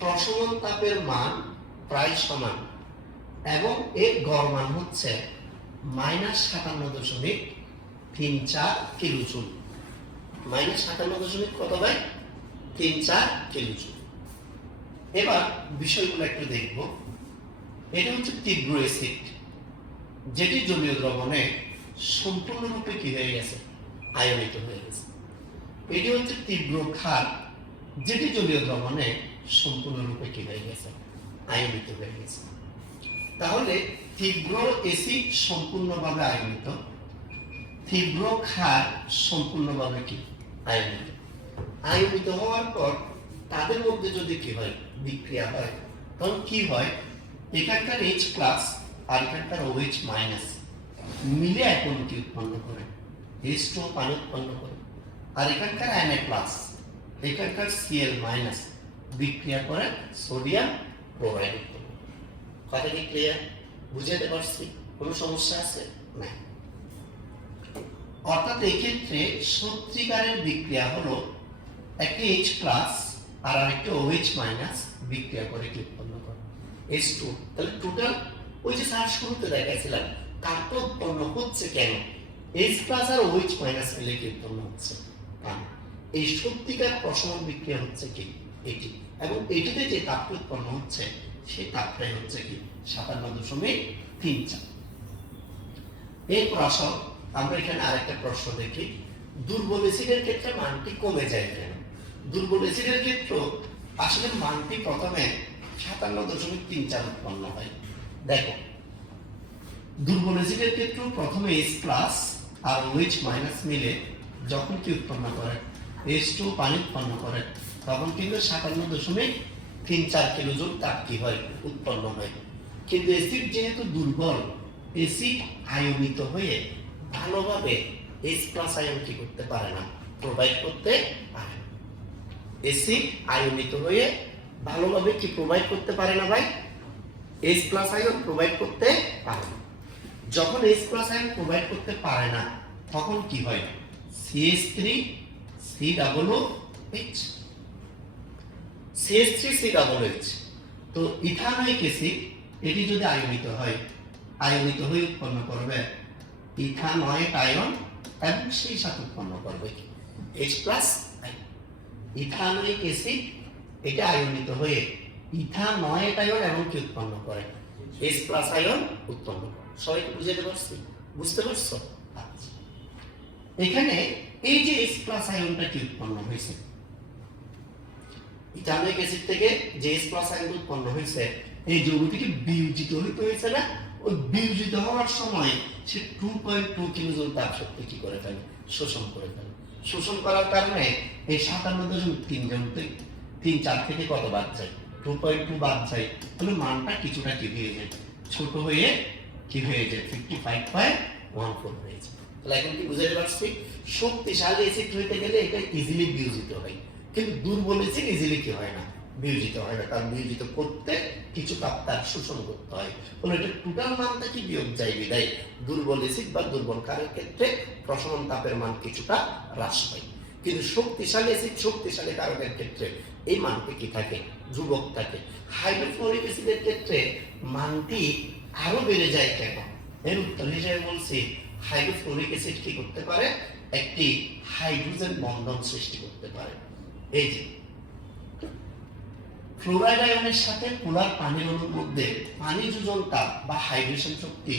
প্রশমন তাপের মান প্রায় সমান এবং এর গড় মান হচ্ছে -57.34 কিলোজুল। কত ভাই? 34 কিলোজুল। এবার বিষয়গুলো একটু দেখব। এটা হচ্ছে তীব্র অ্যাসিড, যেটি জলীয় দ্রবণে সম্পূর্ণরূপে কি হয়ে গেছে? আয়নিত হয়ে গেছে। এটি হচ্ছে তীব্র ক্ষার, যেটি জলীয় দ্রবণে সম্পূর্ণরূপে কি হয়ে গেছে? আয়নিত হয়ে গেছে। তাহলে তীব্র অ্যাসিড সম্পূর্ণভাবে আয়নিত, তীব্র ক্ষার সম্পূর্ণভাবে কি? আয়নিত। আয়নিত হওয়ার পর তাদের মধ্যে যদি কি হয়? বিক্রিয়া হয়, তখন কি হয়? এখানকার H প্লাস আর এখানকার OH মাইনাস মিলে এখন কি উৎপন্ন করে? H2 পানি উৎপন্ন করে। আর এখানকার Na প্লাস এখানকার Cl মাইনাস বিক্রিয়া করে সোডিয়াম ক্লোরাইড উৎপন্ন করে। কথা কি ক্লিয়ার? বুঝাতে পারছি? কোনো সমস্যা আছে? না। অর্থাৎ এক্ষেত্রে সত্যিকারের বিক্রিয়া হলো একটি H প্লাস আর আরেকটি OH মাইনাস বিক্রিয়া করে কি উৎপন্ন করে? H2। তাহলে টোটাল ওই যে স্যার শুরুতে দেখাইছিলাম তাপটা উৎপন্ন হচ্ছে কেন? H প্লাস আর OH মাইনাস মিলে কি উৎপন্ন হচ্ছে? এই সত্যিকার প্রশমন বিক্রিয়া হচ্ছে কি? এটি। এবং এটিতে যে তাপটা উৎপন্ন হচ্ছে সেই তাপটাই হচ্ছে কি? 57.34। এরপর আসো আমরা এখানে আরেকটা প্রশ্ন দেখি। দুর্বল অ্যাসিডের ক্ষেত্রে মানটি কমে যায় কেন? দুর্বল অ্যাসিডের ক্ষেত্রে আসলে মানটি প্রথমে 57.34 উৎপন্ন হয়। দেখো, দুর্বল অ্যাসিডের ক্ষেত্রে প্রথমে H প্লাস আর OH মাইনাস মিলে যখন কি উৎপন্ন করে? H2 পানি উৎপন্ন করে, তখন কিন্তু 57.34 কিলোজুল তাপ কি হয়? উৎপন্ন হয়। কিন্তু অ্যাসিড যেহেতু দুর্বল, অ্যাসিড আয়নিত হয়ে ভালোভাবে H প্লাস আয়ন কি করতে পারে না? প্রোভাইড করতে পারে না। অ্যাসিড আয়নিত হয়ে ভালোভাবে কি প্রোভাইড করতে পারে না ভাই? H প্লাস আয়ন প্রোভাইড করতে পারে না। যখন H প্লাস আয়ন প্রোভাইড করতে পারে না, তখন কি হয়? CH3COOH, CH3COOH। তো ইথানোয়িক অ্যাসিড এটি যদি আয়নিত হয়, আয়নিত হয়ে উৎপন্ন করবে ইথানয়েট আয়ন এবং সেই সাথে উৎপন্ন করবে কি? H plus ion. Ethanoic acid এটা আয়নিত হয়ে ইথানয়েট আয়ন এবং কি উৎপন্ন করে? H প্লাস আয়ন উৎপন্ন করে। সবাই বুঝতে পারছি? বুঝতে পারছো? আচ্ছা, এখানে এই যে H প্লাস আয়নটা কি উৎপন্ন হয়েছে? ইথানোয়িক অ্যাসিড থেকে যে H প্লাস আয়ন উৎপন্ন হয়েছে, এই যৌগটিকে বিয়োজিত হইতে হয়েছে না? ওই বিয়োজিত হওয়ার সময় সে 2.2 কিলোজুল তাপ শক্তি কি করে ফেলে? শোষণ করে ফেলে। শোষণ করার কারণে এই 57.34 থেকে কত বাদ যায়? 2.2 বাদ যায়। তাহলে মানটা কিছুটা কি হয়ে যায়? ছোট হয়ে কি হয়ে যায়? 55.14 হয়ে যায়। তাহলে এখন কি বুঝাতে পারছি? শক্তিশালী অ্যাসিড হইতে গেলে এটা ইজিলি বিয়োজিত হয়, কিন্তু দুর্বল অ্যাসিড ইজিলি কি হয় না? বিয়োজিত হয় না। কারণ বিয়োজিত করতে কিছু তাপ তার শোষণ করতে হয়। ফলে এটা টোটাল মানটা কি বিয়োগ যায় বিদায় দুর্বল অ্যাসিড বা দুর্বল ক্ষারের ক্ষেত্রে প্রশমন তাপের মান কিছুটা হ্রাস পায়। কিন্তু শক্তিশালী অ্যাসিড শক্তিশালী কারকের ক্ষেত্রে এই মানটি কি থাকে? ধ্রুবক থাকে। হাইড্রোফ্লোরিক অ্যাসিডের ক্ষেত্রে মানটি আরো বেড়ে যায় কেন? এর উত্তর হিসেবে বলছি, হাইড্রোফ্লোরিক অ্যাসিড কি করতে পারে? একটি হাইড্রোজেন বন্ধন সৃষ্টি করতে পারে। এই যে ফ্লোরাইড আয়নের সাথে পোলার পানির অণুর মধ্যে পানি যোজন তাপ বা হাইড্রেশন শক্তি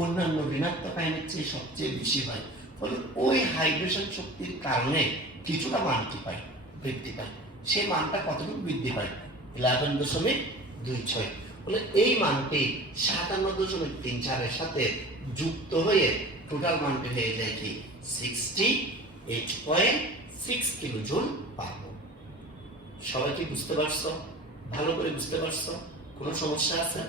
অন্যান্য ঋণাত্মক আয়নের চেয়ে সবচেয়ে বেশি হয়। ফলে ওই হাইড্রেশন শক্তির কারণে কিছুটা মান কি পায়? বৃদ্ধি পায়। সেই মানটা কতটুকু বৃদ্ধি পায়? 11.26। বলে এই মানটি 57.34 এর সাথে যুক্ত হয়ে টোটাল মানটি হয়ে যায় কি? 68.6 কিলোজুল পাবো। সবাই কি বুঝতে পারছো? ভালো করে বুঝতে পারছো? কোনো সমস্যা আছে?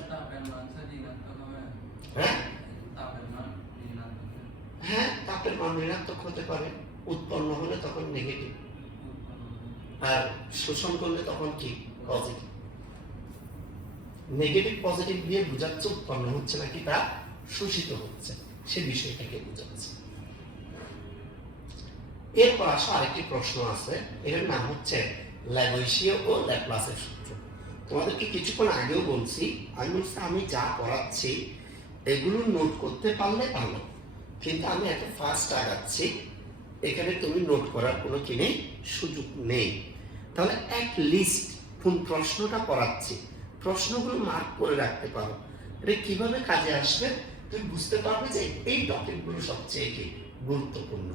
হ্যাঁ, তাপের মান ঋণাত্মক হতে পারে। উৎপন্ন হলে তখন নেগেটিভ, আর শোষণ করলে তখন কি? পজিটিভ। নেগেটিভ পজিটিভ দিয়ে বোঝাচ্ছে উৎপন্ন হচ্ছে নাকি তা শোষিত হচ্ছে, সে বিষয়টাকে বোঝাচ্ছে। এরপর আসো আরেকটি প্রশ্ন আছে, এর নাম হচ্ছে ল্যাভোইশিয় ও ল্যাপ্লাসের সূত্র। তোমাদেরকে কিছুক্ষণ আগেও বলছি, আমি বলছি আমি যা পড়াচ্ছি এগুলো নোট করতে পারলে ভালো, কিন্তু আমি এত ফাস্ট আগাচ্ছি এখানে তুমি নোট করার কোনো কিনে সুযোগ নেই। তাহলে অ্যাট লিস্ট কোন প্রশ্নটা পড়াচ্ছি প্রশ্নগুলো মার্ক করে রাখতে পারো। এটা কিভাবে কাজে আসবে তুমি বুঝতে পারবে যে এই টপিকগুলো সবচেয়ে কি গুরুত্বপূর্ণ।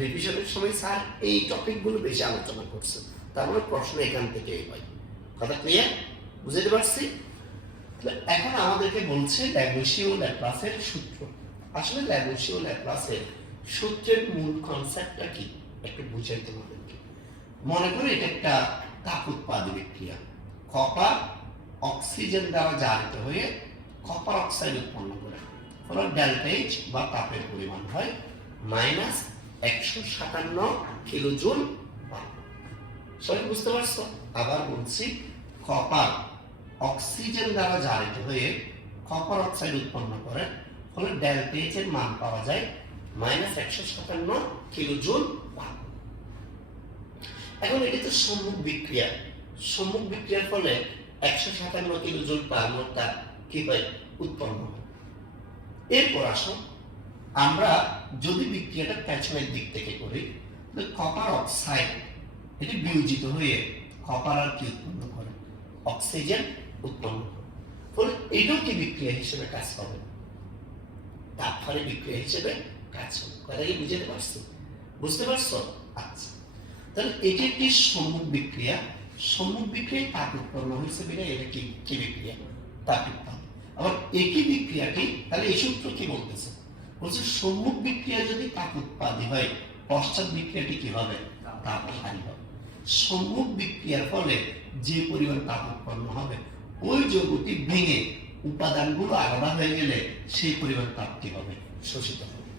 রিভিশনের সময় স্যার এই টপিকগুলো বেশি আলোচনা করছে, তার মানে প্রশ্ন এখান থেকেই হয়। কথা ক্লিয়ার? বুঝতে পারছি? এখন আমাদেরকে বলছে ল্যাগুসিও ল্যাপ্লাসের সূত্র। আসলে ল্যাগুসিও ল্যাপ্লাসের সূত্রের মূল কনসেপ্টটা কি একটু বুঝাই তোমাদেরকে। মনে করো এটা একটা তাপ উৎপাদী বিক্রিয়া, কপার অক্সিজেন দ্বারা জারিত হয়ে কপার অক্সাইড উৎপন্ন করে, ফলে ডেল্টা এইচ বা তাপের পরিমাণ হয় -157 কিলোজুল। সবাই বুঝতে পারছো? আবার বলছি, কপার অক্সিজেন দ্বারা জারিত হয়ে কপার অক্সাইড উৎপন্ন করে, ফলে ডেল্টা এইচ এর মান পাওয়া যায় -157 কিলোজুল। এখন এটি তো সম্মুখ বিক্রিয়া, সম্মুখ বিক্রিয়ার ফলে 157 কিলোজুল পার মোল তাপ কি হয় উৎপন্ন হয়। এরপর আসো আমরা যদি বিক্রিয়াটা প্যাচমের দিক থেকে করি, তাহলে কপার অক্সাইড এটি বিয়োজিত হয়ে কপার আর কি উৎপন্ন করে অক্সিজেন উৎপন্ন করে, ফলে এটাও কি বিক্রিয়া হিসেবে কাজ করে, তাপহারে বিক্রিয়া হিসেবে কাজ করে। কথা কি বুঝতে পারছো? বুঝতে পারছো? আচ্ছা, তাহলে এটি একটি সম্মুখ বিক্রিয়া, সম্মুখ বিক্রিয়ায় তাপ উৎপন্ন হয়েছে বলে এটা কি কি বিক্রিয়া? তাপ উৎপন্ন। আবার একই বিক্রিয়াটি তাহলে এই সূত্র কি বলতেছে? বলছে সম্মুখ বিক্রিয়া যদি তাপ উৎপাদী হয়, পশ্চাৎ বিক্রিয়াটি কি হবে? তাপহারী হবে। সম্মুখ বিক্রিয়ার ফলে যে পরিমাণ তাপ উৎপন্ন হবে ওই যৌগটি ভেঙে উপাদানগুলো আলাদা হয়ে গেলে সেই পরিমাণ তাপ কি হবে? শোষিত হবে।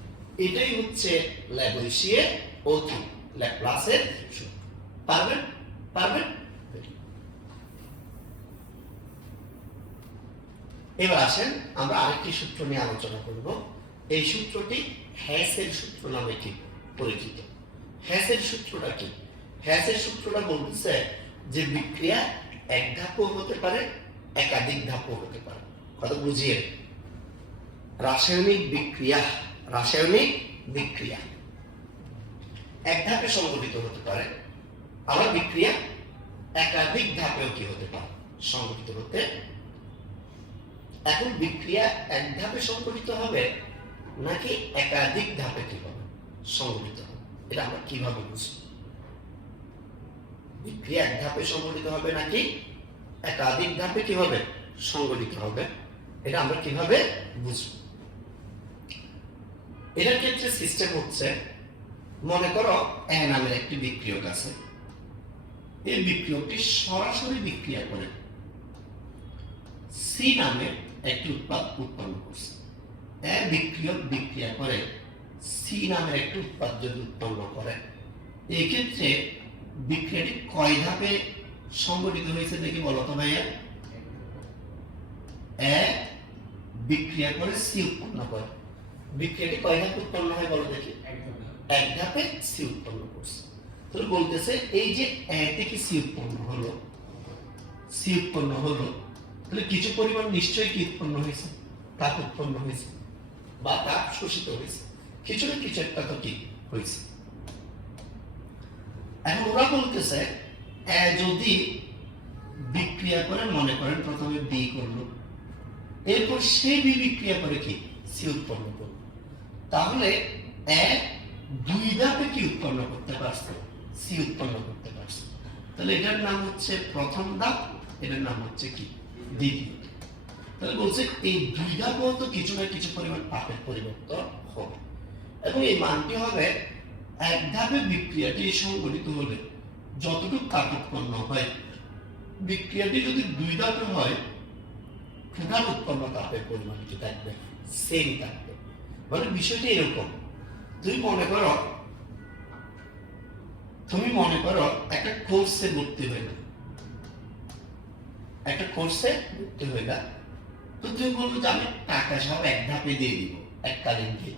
এটাই হচ্ছে ল্যাভোইসিয়ে ও ল্যাপ্লাসের সূত্র। পারবেন? পারবেন? এবার আসেন আমরা আরেকটি সূত্র নিয়ে আলোচনা করব। এই সূত্রটি হ্যাসের সূত্র নামে কি পরিচিত। হ্যাসের সূত্রটা কি? হ্যাসের সূত্রটা বলতেছে যে বিক্রিয়া এক ধাপও হতে পারে, একাধিক ধাপও হতে পারে। কথা বুঝিয়ে, রাসায়নিক বিক্রিয়া, রাসায়নিক বিক্রিয়া এক ধাপে সংঘটিত হতে পারে, আবার বিক্রিয়া একাধিক ধাপেও কি হতে পারে? সংঘটিত হতে। এখন বিক্রিয়া এক ধাপে সংঘটিত হবে নাকি একাধিক ধাপে কি হবে? সংঘটিত হবে। এটা আমরা কিভাবে বুঝব? বিক্রিয়া এক ধাপে সংঘটিত হবে নাকি একাধিক ধাপে কি হবে? সংঘটিত হবে। এটা আমরা কিভাবে বুঝব? এটার ক্ষেত্রে সিস্টেম হচ্ছে, মনে করো এ নামের একটি বিক্রিয়ক আছে, এই বিক্রিয়কটি সরাসরি বিক্রিয়া করে সি নামে একটি উৎপাদ উৎপন্ন করছে। এ বিক্রিয়ক বিক্রিয়া করে সি নামের একটি উৎপাদ যদি উৎপন্ন করে, এই ক্ষেত্রে বিক্রিয়াটি কয় ধাপে সংঘটিত হয়েছে দেখি বলো তো ভাইয়া? এ বিক্রিয়া করে সি উৎপন্ন করে, বিক্রিয়াটি কয় ধাপে উৎপন্ন হয় বলো দেখি? এক ধাপে সি উৎপন্ন করছে। তাহলে বলতেছে এই যে এ থেকে সি উৎপন্ন হলো, সি উৎপন্ন হলো, তাহলে কিছু পরিমাণ নিশ্চয়ই কি উৎপন্ন হয়েছে? তাপ উৎপন্ন হয়েছে বা তাপ শোষিত হয়েছে, কিছু না কিছু একটা তো কি হয়েছে। এখন ওরা বলতেছে যদি বিক্রিয়া করে, মনে করেন প্রথমে বি করলো, এরপর সে বি বিক্রিয়া করে কি সি উৎপন্ন করলো, তাহলে এ দুই ধাপে কি উৎপন্ন করতে পারছে? সি উৎপন্ন করতে পারছে। তাহলে এটার নাম হচ্ছে প্রথম ধাপ, এটার নাম হচ্ছে কি দ্বিতীয়। তাহলে বলছে এই দুই ধাপেও তো কিছু না কিছু পরিমাণ তাপের পরিবর্তন হবে, এবং এই মানটি হবে এক ধাপে বিক্রিয়াটি সংঘটিত হলে যতটুকু তাপ উৎপন্ন হয়, বিক্রিয়াটি যদি দুই ধাপে হয় টোটাল উৎপন্ন তাপের পরিমাণ কি থাকবে? সেম থাকবে। মানে বিষয়টি এরকম, তুমি মনে করো একটা কোর্সে ভর্তি হইলে, একটা কোর্সে ভর্তি হইলা, তো তুমি বলবো যে আমি টাকা সব এক ধাপে দিয়ে দিব, এককালীন দিয়ে।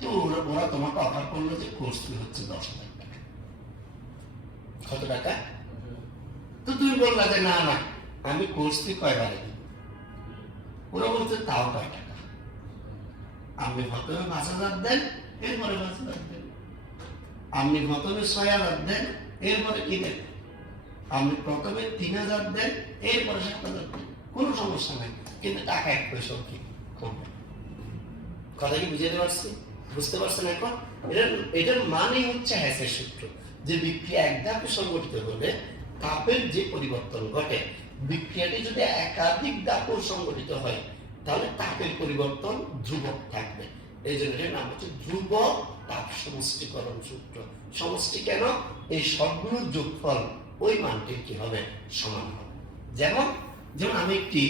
তো ওরা তোমাকে অফার করলো যে কোর্স ফি হচ্ছে 10,000 টাকা। কত টাকা? তো তুমি বললা যে না না আমি কোর্স ফি কয়বারে দিব? ওরা বলছে তাও কয় টাকা? আপনি প্রথমে 5,000 দেন, এরপরে 5,000 দেন। আপনি প্রথমে 6,000 দেন, এরপরে কি দেন? আপনি প্রথমে 3,000 দেন, এরপরে 7,000 দেন। কোনো সমস্যা নাই, কিন্তু টাকা 1 পয়সাও কি কমবে। কথা কি বুঝতে পারছি? বুঝতে পারছেন এখন? এটার মানে হচ্ছে হ্যাসের সূত্র, যে বিক্রিয়া এক ধাপে সংগঠিত হলে তাপের যে পরিবর্তন ঘটে, বিক্রিয়াটি যদি একাধিক ধাপে সংগঠিত হয় তাহলে তাপের পরিবর্তন ধ্রুবক থাকবে। এই জন্য এর নাম হচ্ছে ধ্রুব তাপ সমষ্টিকরণ সূত্র। সমষ্টি কেন? এই সবগুলোর যোগফল ওই মানটির কি হবে? সমান হবে। যেমন আমি একটি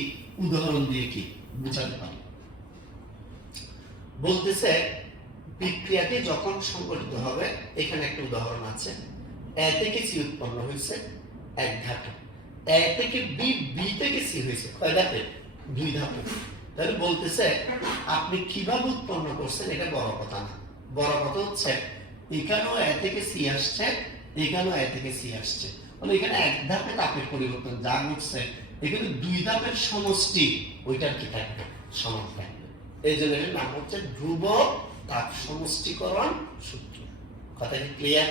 উদাহরণ দিয়ে কি বুঝাতে পারি। বলতেছে বিক্রিয়াটি যখন সংগঠিত হবে, এখানে একটা উদাহরণ আছে, এ থেকে সি উৎপন্ন হয়েছে এক ধাপে, এ থেকে বি, বি থেকে সি হয়েছে কয় ধাপে? 2 ধাপে। তাহলে বলতেছে আপনি কিভাবে উৎপন্ন করছেন এটা বড় কথা না, বড় কথা হচ্ছে এখানেও এ থেকে সি আসছে, এখানেও এ থেকে সি আসছে, মানে এখানে এক ধাপে তাপের পরিবর্তন যা ঘটছে, এখানে 2 ধাপের সমষ্টি ওইটার কি থাকবে? সমান থাকবে। এই জন্য এর নাম হচ্ছে ধ্রুব তাপ সমষ্টিকরণ সূত্র। কথা কি ক্লিয়ার?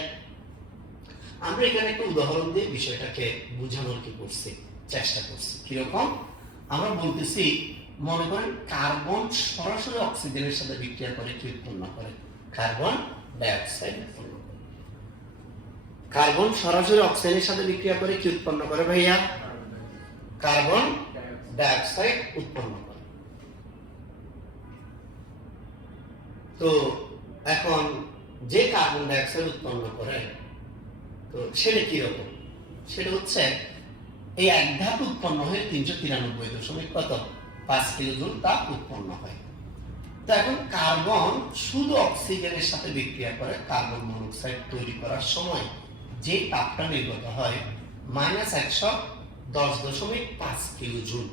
আমরা এখানে একটা উদাহরণ দিয়ে বিষয়টাকে বোঝানোর কি করছি, চেষ্টা করছি। কিরকম? আমরা বলতেছি, মনে করেন কার্বন সরাসরি অক্সিজেনের সাথে বিক্রিয়া করে কি উৎপন্ন করে? কার্বন ডাইঅক্সাইড উৎপন্ন করে। কার্বন সরাসরি অক্সিজেনের সাথে বিক্রিয়া করে কি উৎপন্ন করে ভাইয়া? কার্বন ডাইঅক্সাইড উৎপন্ন করে। তো এখন যে কার্বন ডাইঅক্সাইড উৎপন্ন করে, তো সেটা কিরকম? সেটা হচ্ছে এই এক ধাপ উৎপন্ন হয়ে 393.5 কিলোজুল তাপ উৎপন্ন হয়। তো এখন কার্বন শুধু অক্সিজেনের সাথে বিক্রিয়া করে কার্বন মনোক্সাইড তৈরি করার সময় যে তাপটা নির্গত হয় -110.5 কিলোজুল।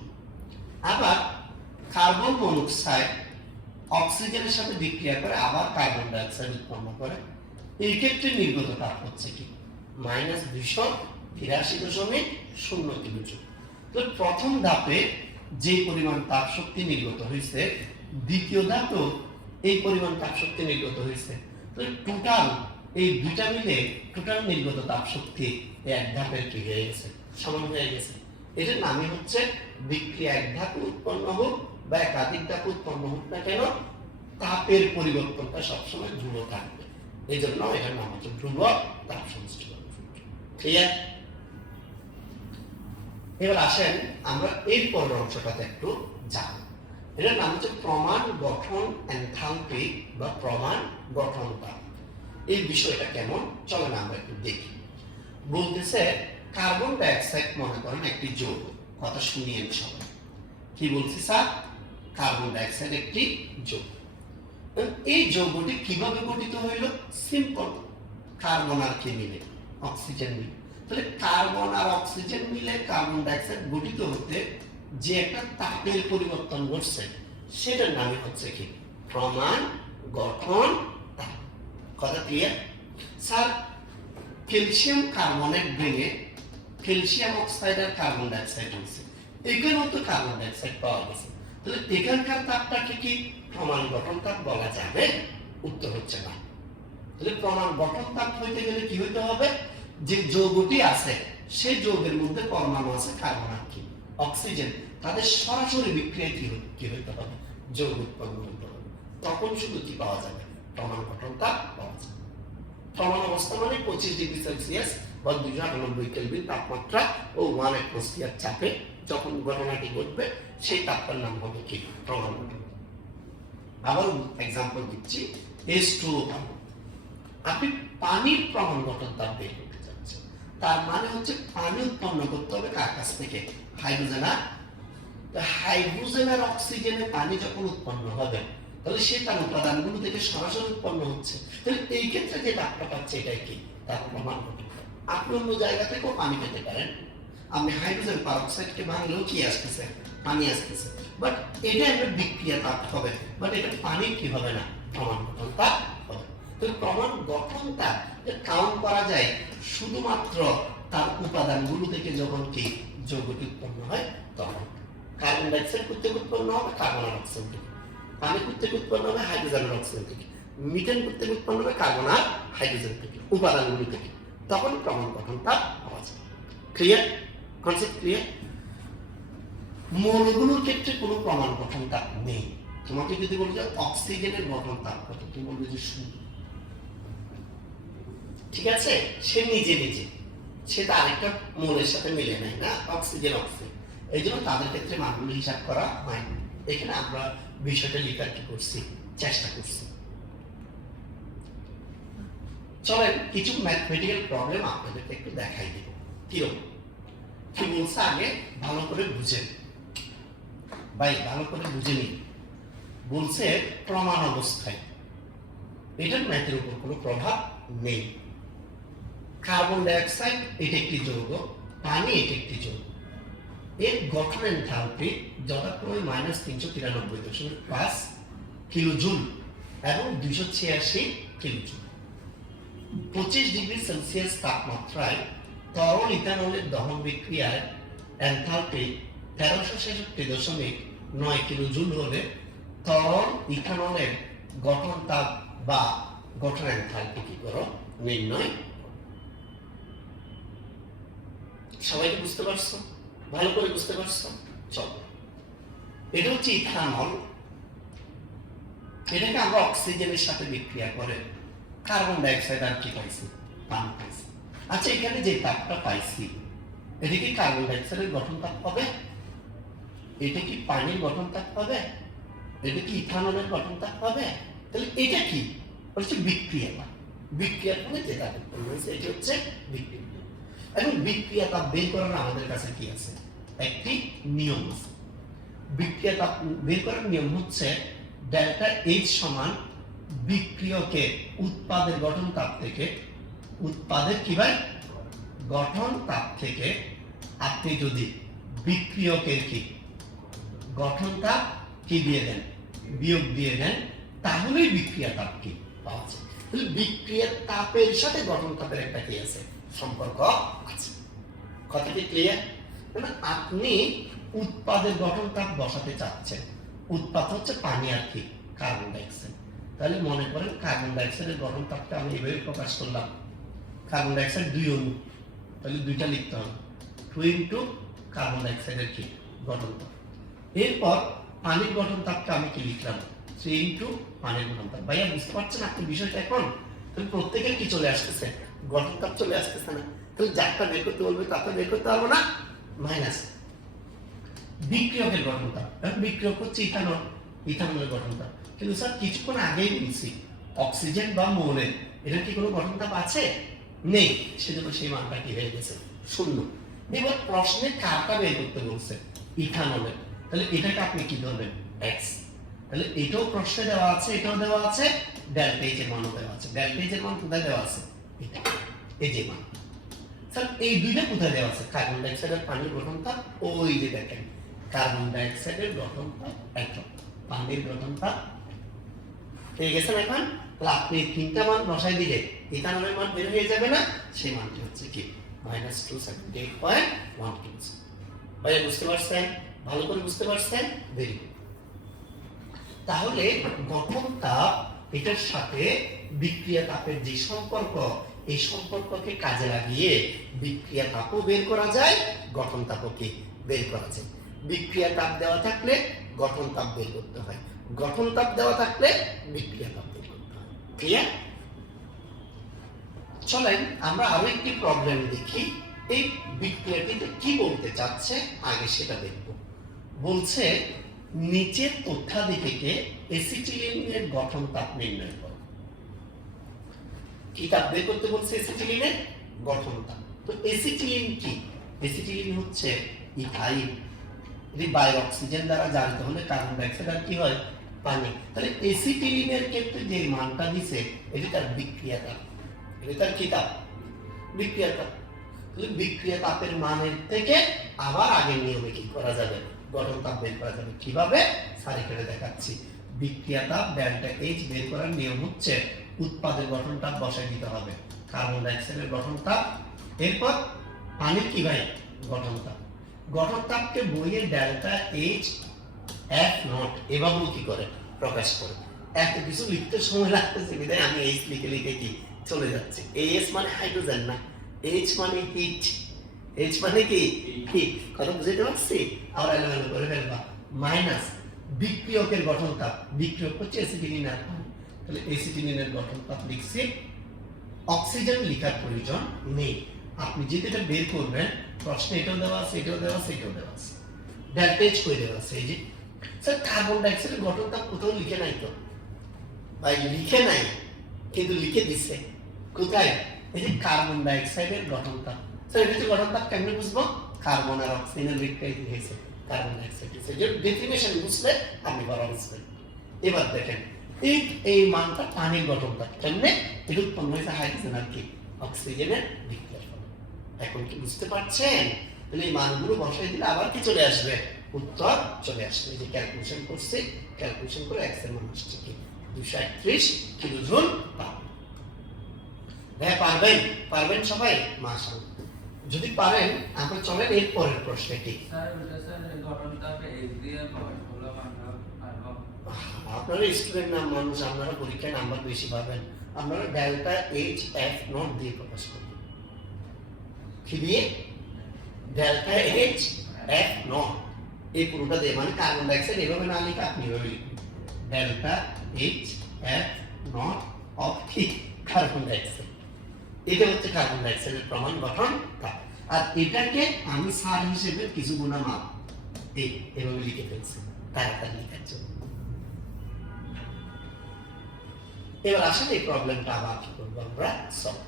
আবার কার্বন মনোক্সাইড অক্সিজেনের সাথে বিক্রিয়া করে আবার কার্বন ডাইঅক্সাইড উৎপন্ন করে, এই ক্ষেত্রে নির্গত তাপ হচ্ছে কি? -283.0 কিলোজুল। তো প্রথম ধাপে যে পরিমাণ তাপ শক্তি নির্গত হয়েছে, দ্বিতীয় ধাপেও এই পরিমাণ তাপ শক্তি নির্গত হয়েছে। তো টোটাল এই দুইটা মিলে টোটাল নির্গত তাপ শক্তি এক ধাপের কি হয়ে গেছে? সমান হয়ে গেছে। এটার নামই হচ্ছে বিক্রিয়া এক ধাপে উৎপন্ন হোক বা একাধিক ধাপে উৎপন্ন হোক না কেন, তাপের পরিবর্তনটা সবসময় ধ্রুব থাকবে। এই জন্য এটার নাম হচ্ছে ধ্রুব তাপ সমষ্টিকরণ সূত্র। ক্লিয়ার? এবার আসেন আমরা এর পরের অংশটাতে একটু যাব। এটার নাম হচ্ছে প্রমাণ গঠন এনথালপি বা প্রমাণ গঠন তাপ। এই বিষয়টা কেমন চলেন আমরা একটু দেখি। বলতেছে কার্বন ডাইঅক্সাইড মনে করেন একটি যৌগ। কথা শুনিয়েন সবাই। কি বলছি স্যার? কার্বন ডাইঅক্সাইড একটি যৌগ। এই যৌগটি কিভাবে গঠিত হইল? সিম্পল, কার্বন আর কি মিলে? অক্সিজেন মিলে। তাহলে কার্বন আর অক্সিজেন মিলে কার্বন ডাইঅক্সাইড গঠিত হতে যে একটা তাপের পরিবর্তন ঘটছে, সেটার নামই হচ্ছে কি? প্রমাণ গঠন তাপ। কথা ক্লিয়ার? স্যার ক্যালসিয়াম কার্বনেট ভেঙে ক্যালসিয়াম অক্সাইড আর কার্বন ডাইঅক্সাইড হয়েছে, এখানেও তো কার্বন ডাইঅক্সাইড পাওয়া গেছে, তাহলে এখানকার তাপটাকে কি প্রমাণ গঠন তাপ বলা যাবে? উত্তর হচ্ছে না। তাহলে প্রমাণ গঠন তাপ হইতে গেলে কি হইতে হবে? যে যৌগটি আছে সেই যৌগের মধ্যে পরমাণু আছে কার্বন আর কি অক্সিজেন, তাদের সরাসরি বিক্রিয়া কি হইতে হবে? যৌগ উৎপন্ন হইতে হবে। তখন শুধু কি পাওয়া যাবে? প্রমাণ গঠন তাপ পাওয়া যাবে। প্রমাণ অবস্থা মানে 25 ডিগ্রি সেলসিয়াস বা 298 কেলভিন তাপমাত্রা ও 1 অ্যাটমসফিয়ার চাপে যখন ঘটনাটি ঘটবে, সেই তাপটার নাম হবে কি? প্রমাণ গঠন। আবার এক্সাম্পল দিচ্ছি, H2O। আপনি পানির প্রমাণ গঠন তাপ বের করতে চাচ্ছেন, তার মানে হচ্ছে পানি উৎপন্ন করতে হবে কার কাছ থেকে? হাইড্রোজেন আর হাইড্রোজেন আর অক্সিজেনে পানি যখন উৎপন্ন হবে, তাহলে সে তার উপাদানগুলো থেকে সরাসরি উৎপন্ন হচ্ছে। তাহলে এই ক্ষেত্রে যে তাপটা পাচ্ছে এটাই কি? তার প্রমাণ গঠন। আপনি অন্য জায়গা থেকেও পানি পেতে পারেন, আপনি হাইড্রোজেন পারঅক্সাইডকে ভাঙলেও কি আসতেছে? পানি আসতেছে, বাট এটা একটা বিক্রিয়া তাপ হবে, বাট এটা পানি কি হবে না? প্রমাণ গঠন তাপ হবে। তো প্রমাণ গঠন তাপ কাউন্ট করা যায় শুধুমাত্র তার উপাদানগুলো থেকে যখন কি যৌগটি উৎপন্ন হয় তখন। কার্বন ডাইঅক্সাইড থেকে উৎপন্ন হবে কার্বন আর অক্সিজেন থেকে, পানি থেকে উৎপন্ন হবে হাইড্রোজেন আর অক্সিজেন থেকে, মিথেন থেকে উৎপন্ন হবে কার্বন আর হাইড্রোজেন থেকে, উপাদানগুলি থেকে। তখন প্রমাণ গঠনটা পাওয়া যায়। ক্লিয়ার? Concept clear? মৌলগুলোর ক্ষেত্রে কোনো প্রমাণ গঠন তাপ নেই। তোমাকে যদি বলি যে অক্সিজেনের গঠন তাপ কত, তুমি বলবে যে 0। ঠিক আছে, সে নিজে নিজে সে তার আরেকটা মৌলের সাথে মিলে নেয় না, অক্সিজেন অক্সিজেন, এই জন্য তাদের ক্ষেত্রে মানগুলো হিসাব করা হয় না। এখানে আমরা বিষয়টা লেখার কি করছি, চেষ্টা করছি। চলেন কিছু ম্যাথমেটিক্যাল প্রবলেম আপনাদেরকে একটু দেখাই দিব। কিরকম কি বলছে আগে ভালো করে বুঝেন ভাই, ভালো করে বুঝে নিন। বলছে প্রমাণ অবস্থায় এটার ম্যাথের উপর কোনো প্রভাব নেই। কার্বন ডাইঅক্সাইড এটা একটি যৌগ, পানি এটা একটি যৌগ, এর গঠন এনথালপি যথাক্রমে -393.5 কিলোজুল এবং 286 কিলোজুল। 25 ডিগ্রি সেলসিয়াস তাপমাত্রায় তরল ইথানলের দহন বিক্রিয়ায় এনথালপি 1366.9 কিলোজুল হলে তরল ইথানলের গঠন তাপ বা গঠন এনথালপি কি করো নির্ণয়। সবাইকে বুঝতে পারছো? ভালো করে বুঝতে পারছো? চলো, এটা হচ্ছে ইথানল, এটাকে আমরা অক্সিজেনের সাথে বিক্রিয়া করে কার্বন ডাইঅক্সাইড আর কি পাইছি, পানি পাইছি। আচ্ছা, এখানে যে তাপটা পাইছি এটা কি কার্বন ডাইঅক্সাইডের গঠন তাপ পাবে? এটা কি পানির গঠন তাপ পাবে? এটা কি ইথানলের গঠন তাপ পাবে? তাহলে এটা কি হচ্ছে বিক্রিয়া তাপ। বিক্রিয়ার ফলে যে তাপ উৎপন্ন হয়েছে এটি হচ্ছে বিক্রিয়া। এবং বিক্রিয়া তাপ বের করার আমাদের কাছে কি আছে, একটি নিয়ম আছে। বিক্রিয়া তাপ বের করার নিয়ম হচ্ছে ডেল্টা এইচ সমান বিক্রিয়কের উৎপাদের গঠন তাপ থেকে, উৎপাদের কি ভাই গঠন তাপ থেকে আপনি যদি বিক্রিয়কের কি গঠন তাপ কি দিয়ে দেন, বিয়োগ দিয়ে দেন, তাহলেই বিক্রিয়া তাপ কি পাওয়া যায়। তাহলে বিক্রিয়ার তাপের সাথে গঠন তাপের একটা কি আছে, সম্পর্ক আছে। কথাটি ক্লিয়ার? মানে আপনি উৎপাদের গঠন তাপ বসাতে চাচ্ছেন, উৎপাদ হচ্ছে পানি আর কি কার্বন ডাইঅক্সাইড। তাহলে মনে করেন কার্বন ডাইঅক্সাইডের গঠন তাপকে আমি এভাবে প্রকাশ করলাম, কার্বন ডাইঅক্সাইড 2 অণু, তাহলে 2টা লিখতে হবে, 2 ইন্টু কার্বন ডাইঅক্সাইডের কি গঠন তাপ। এরপর পানির গঠন তাপকে আমি কি লিখলাম, 3 ইন্টু পানির গঠন তাপ। ভাইয়া বুঝতে পারছেন আপনি বিষয়টা এখন? তাহলে প্রত্যেকের কি চলে আসতেছে, গঠন তাপ চলে আসতেছে না? তাহলে যারটা বের করতে বলবে তারটা বের করতে পারবো না, মাইনাস বিক্রিয়কের গঠন তাপ। বিক্রিয়ক হচ্ছে ইথানল, ইথানলের গঠন তাপ। কিন্তু স্যার কিছুক্ষণ আগেই বলছি অক্সিজেন বা মৌলের এটা কি কোনো গঠন তাপ আছে? নেই, সেজন্য সেই মানটা কি হয়ে গেছে 0। এবার প্রশ্নে কারটা বের করতে বলছে, ইথানলের, তাহলে এটাকে আপনি কি ধরবেন, x। তাহলে এটাও প্রশ্নে দেওয়া আছে, এটাও দেওয়া আছে, ডেল্টা এইচ এর মানও দেওয়া আছে। ডেল্টা এইচ এর মান কোথায় দেওয়া আছে, এটা এই যে মান। স্যার এই দুইটা কোথায় দেওয়া আছে, কার্বন ডাইঅক্সাইডের পানির গঠন তাপ, ওই যে দেখেন কার্বন ডাইঅক্সাইডের গঠন তাপ একদম, পানির গঠন তাপ পেয়ে গেছেন। এখন তাহলে আপনি 3টা মান বসাই দিলে ইথানলের মান বের হয়ে যাবে না, সেই মানটি হচ্ছে কি -278.1 কিলো। ভাইয়া বুঝতে পারছেন? ভালো করে বুঝতে পারছেন? Very good. তাহলে গঠন তাপ এটার সাথে বিক্রিয়া তাপের যে সম্পর্ক, এই সম্পর্ককে কাজে লাগিয়ে বিক্রিয়া তাপও বের করা যায়, গঠন তাপও কি বের করা যায়। বিক্রিয়া তাপ দেওয়া থাকলে গঠন তাপ বের করতে হয়, গঠন তাপ দেওয়া থাকলে বিক্রিয়া তাপ বের করতে হয়। ক্লিয়ার? চলেন আমরা আরো একটি প্রবলেম দেখি, এই বিক্রিয়াটিতে কি বলতে চাচ্ছে আগে সেটা দেখব। বলছে নিচের তথ্যাদি থেকে এসিটিলিনের গঠন তাপ নির্ণয় করো। কি তাপ বের করতে বলছে, এসিটিলিনের গঠন তাপ। তো এসিটিলিন কি, এসিটিলিন হচ্ছে ইথাইল, এটি বায়ু অক্সিজেন দ্বারা জারিত হলে কার্বন ডাইঅক্সাইড আর কি হয়, পানি। তাহলে এসিটিলিনের ক্ষেত্রে যে মানটা দিছে এটি তার বিক্রিয়া তাপ, এটি তার কি তাপ, বিক্রিয়া তাপ। তাহলে বিক্রিয়া তাপের মানের থেকে আবার আগের নিয়মে কি করা যাবে, গঠন তাপ বের করা যাবে। কিভাবে, সারিকেলে দেখাচ্ছি। বিক্রিয়া তাপ ডেল্টা এইচ বের করার নিয়ম হচ্ছে উৎপাদের গঠন তাপ বসাই দিতে হবে, কার্বন ডাইঅক্সাইডের গঠন তাপ, এরপর পানির কি ভাই গঠন তাপ। গঠন তাপকে বইয়ের ডেল্টা এইচ এফ নট এভাবেও কি করে প্রকাশ করে। এত কিছু লিখতে সময় লাগতেছে বিধায় আমি এইচ লিখে লিখে কি চলে যাচ্ছে। এইচ মানে হাইড্রোজেন না, এইচ মানে হিট, এইচ মানে কি হিট, কথা বুঝতে পারছি? আবার এলোমেলো করে ফেলবা। মাইনাস বিক্রিয়কের গঠন তাপ, বিক্রিয়ক হচ্ছে অ্যাসিটিলিন আর পানি, তাহলে অ্যাসিটিলিনের গঠন তাপ লিখছি। অক্সিজেন লেখার প্রয়োজন নেই, আপনি যেটা বের করবেন প্রশ্নে এটাও দেওয়া আছে, এটাও দেওয়া আছে, এটাও দেওয়া আছে, ডেল্টা এইচ করে দেওয়া আছে। এই যে স্যার কার্বন ডাইঅক্সাইডের গঠন তাপ কোথাও লিখে নাই তো ভাই, লিখে নাই কিন্তু লিখে দিচ্ছে কোথায়? এই যে কার্বন ডাইঅক্সাইডের গঠন তাপ। স্যার এটা গঠন তাপ কেমনে বুঝবো? কার্বন আর অক্সিজেনের বিক্রিয়া হয়েছে কার্বন ডাইঅক্সাইড, এর ডেফিনেশন বুঝলে আপনি বড় বুঝবেন। এবার দেখেন এই মানটা পানির গঠন তাপ কেমনে? এটা উৎপন্ন হয়েছে হাইড্রোজেন আর কি অক্সিজেনের বিক্রিয়ার ফলে। এখন কি বুঝতে পারছেন? তাহলে এই মানগুলো বসাই দিলে আবার কি চলে আসবে? উত্তর চলে আসবে। এই যে ক্যালকুলেশন করছি, ক্যালকুলেশন করে এক্স এর মান আসছে কি 231 কিলোজুল তাপ। ভাই পারবেন? পারবেন সবাই? মাশাআল্লাহ। যদি পারেন আপনি চলেন এর পরের প্রশ্নটি। স্যার ওটা স্যার গঠন তাপে এইচ দিয়ে প্রকাশ করলে পারবো। আপনারা স্টুডেন্ট না মানুষ, আপনারা পরীক্ষায় নাম্বার বেশি পাবেন, আপনারা ডেল্টা এইচ এফ নট দিয়ে প্রকাশ করবেন। কি দিয়ে? ডেল্টা এইচ এফ নট, এই পুরোটা দিয়ে, মানে কার্বন ডাইঅক্সাইড এভাবে না লিখে আপনি এভাবে লিখুন delta H F not of কি কার্বন ডাইঅক্সাইড। এটা হচ্ছে কার্বন ডাইঅক্সাইডের প্রমাণ গঠন তাপ। আর এটাকে আমি সার হিসেবে কিছু গুণা মাপ এভাবে লিখে ফেলছি তাড়াতাড়ি লেখার জন্য। এবার আসলে এই প্রবলেমটা আবার কি করবো আমরা সলভ।